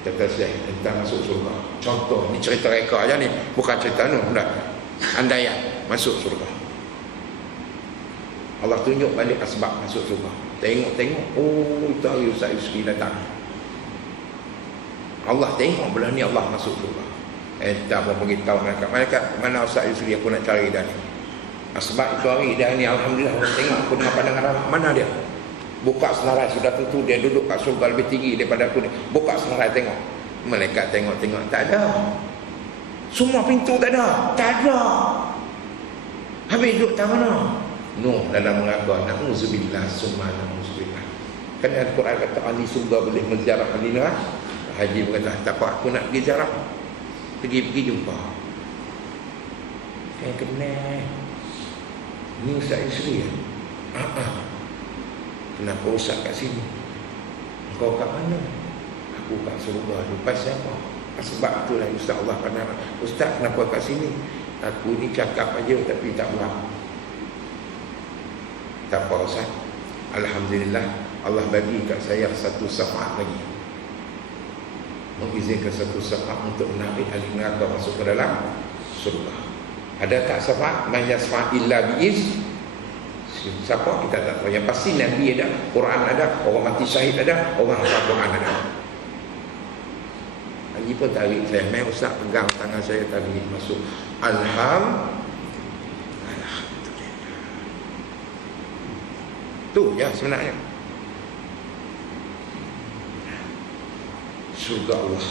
Kata saya tentang masuk surga. Contoh, ni cerita reka aja ni, bukan cerita andaian masuk surga. Allah tunjuk balik asbab masuk surga. Tengok, oh itu hari Ustaz Yusri datang. Allah tengok belah ni Allah masuk surga. Tak mau beritahu mereka mana Ustaz Yusri aku nak cari dah ni. Asbab itu hari dah ni alhamdulillah orang tengok aku dengan pandangan rahmat. Mana dia? Buka senarai, sudah tentu dia duduk kat surga lebih tinggi daripada aku ni. Buka senarai tengok. Malaikat tengok, tak ada. Semua pintu tak ada. Tak ada. Habis duduk tak mana? No, dalam mengaku na'udzubillah summa na'udzubillah. Kan Al-Quran kata ahli surga boleh menziarah ahli neraka. Haji berkata, tak apa aku nak pergi ziarah. Pergi jumpa. Saya kenal. Ni Ustaz Isri ya? Kenapa Ustaz kat sini? Kau kat mana? Aku kat surga. Lepas siapa? Sebab itulah Ustaz Allah pandang. Ustaz kenapa kat sini? Aku ni cakap aja tapi tak buat. Tak apa Ustaz. Alhamdulillah Allah bagi kat saya satu syafaat lagi, mengizinkan satu syafaat untuk menarik ahli neraka masuk ke dalam surga. Ada tak syafaat? Man yasfa' illa bi'iz. Siapa kita tak tahu. Yang pasti Nabi ada, Quran ada, orang mati syahid ada, orang hafal Quran ada. Haji pun tarik saya. Mai Ustaz pegang tangan saya tarik masuk. Alhamdulillah. Tu ya sebenarnya. Surga Allah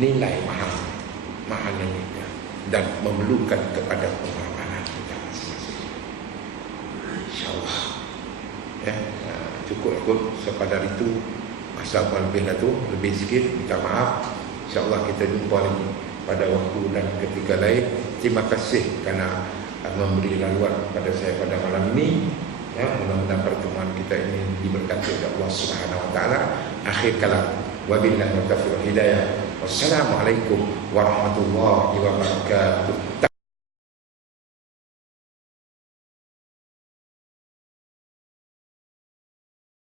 nilai mahal, mahal nilainya, dan memerlukan kepada pengorbanan kita masing-masing. InsyaAllah ya, cukup ikut sekadar itu. Asal lebih tu, lebih sikit, minta maaf. InsyaAllah kita jumpa lagi pada waktu dan ketika lain. Terima kasih kerana memberi laluan kepada saya pada malam ini. Ya, mudah-mudahan pertemuan kita ini diberkati oleh Allah Subhanahu Wa Taala. Akhir kalam, wabillahi taufiq wal hidayah. Wassalamualaikum warahmatullahi wabarakatuh.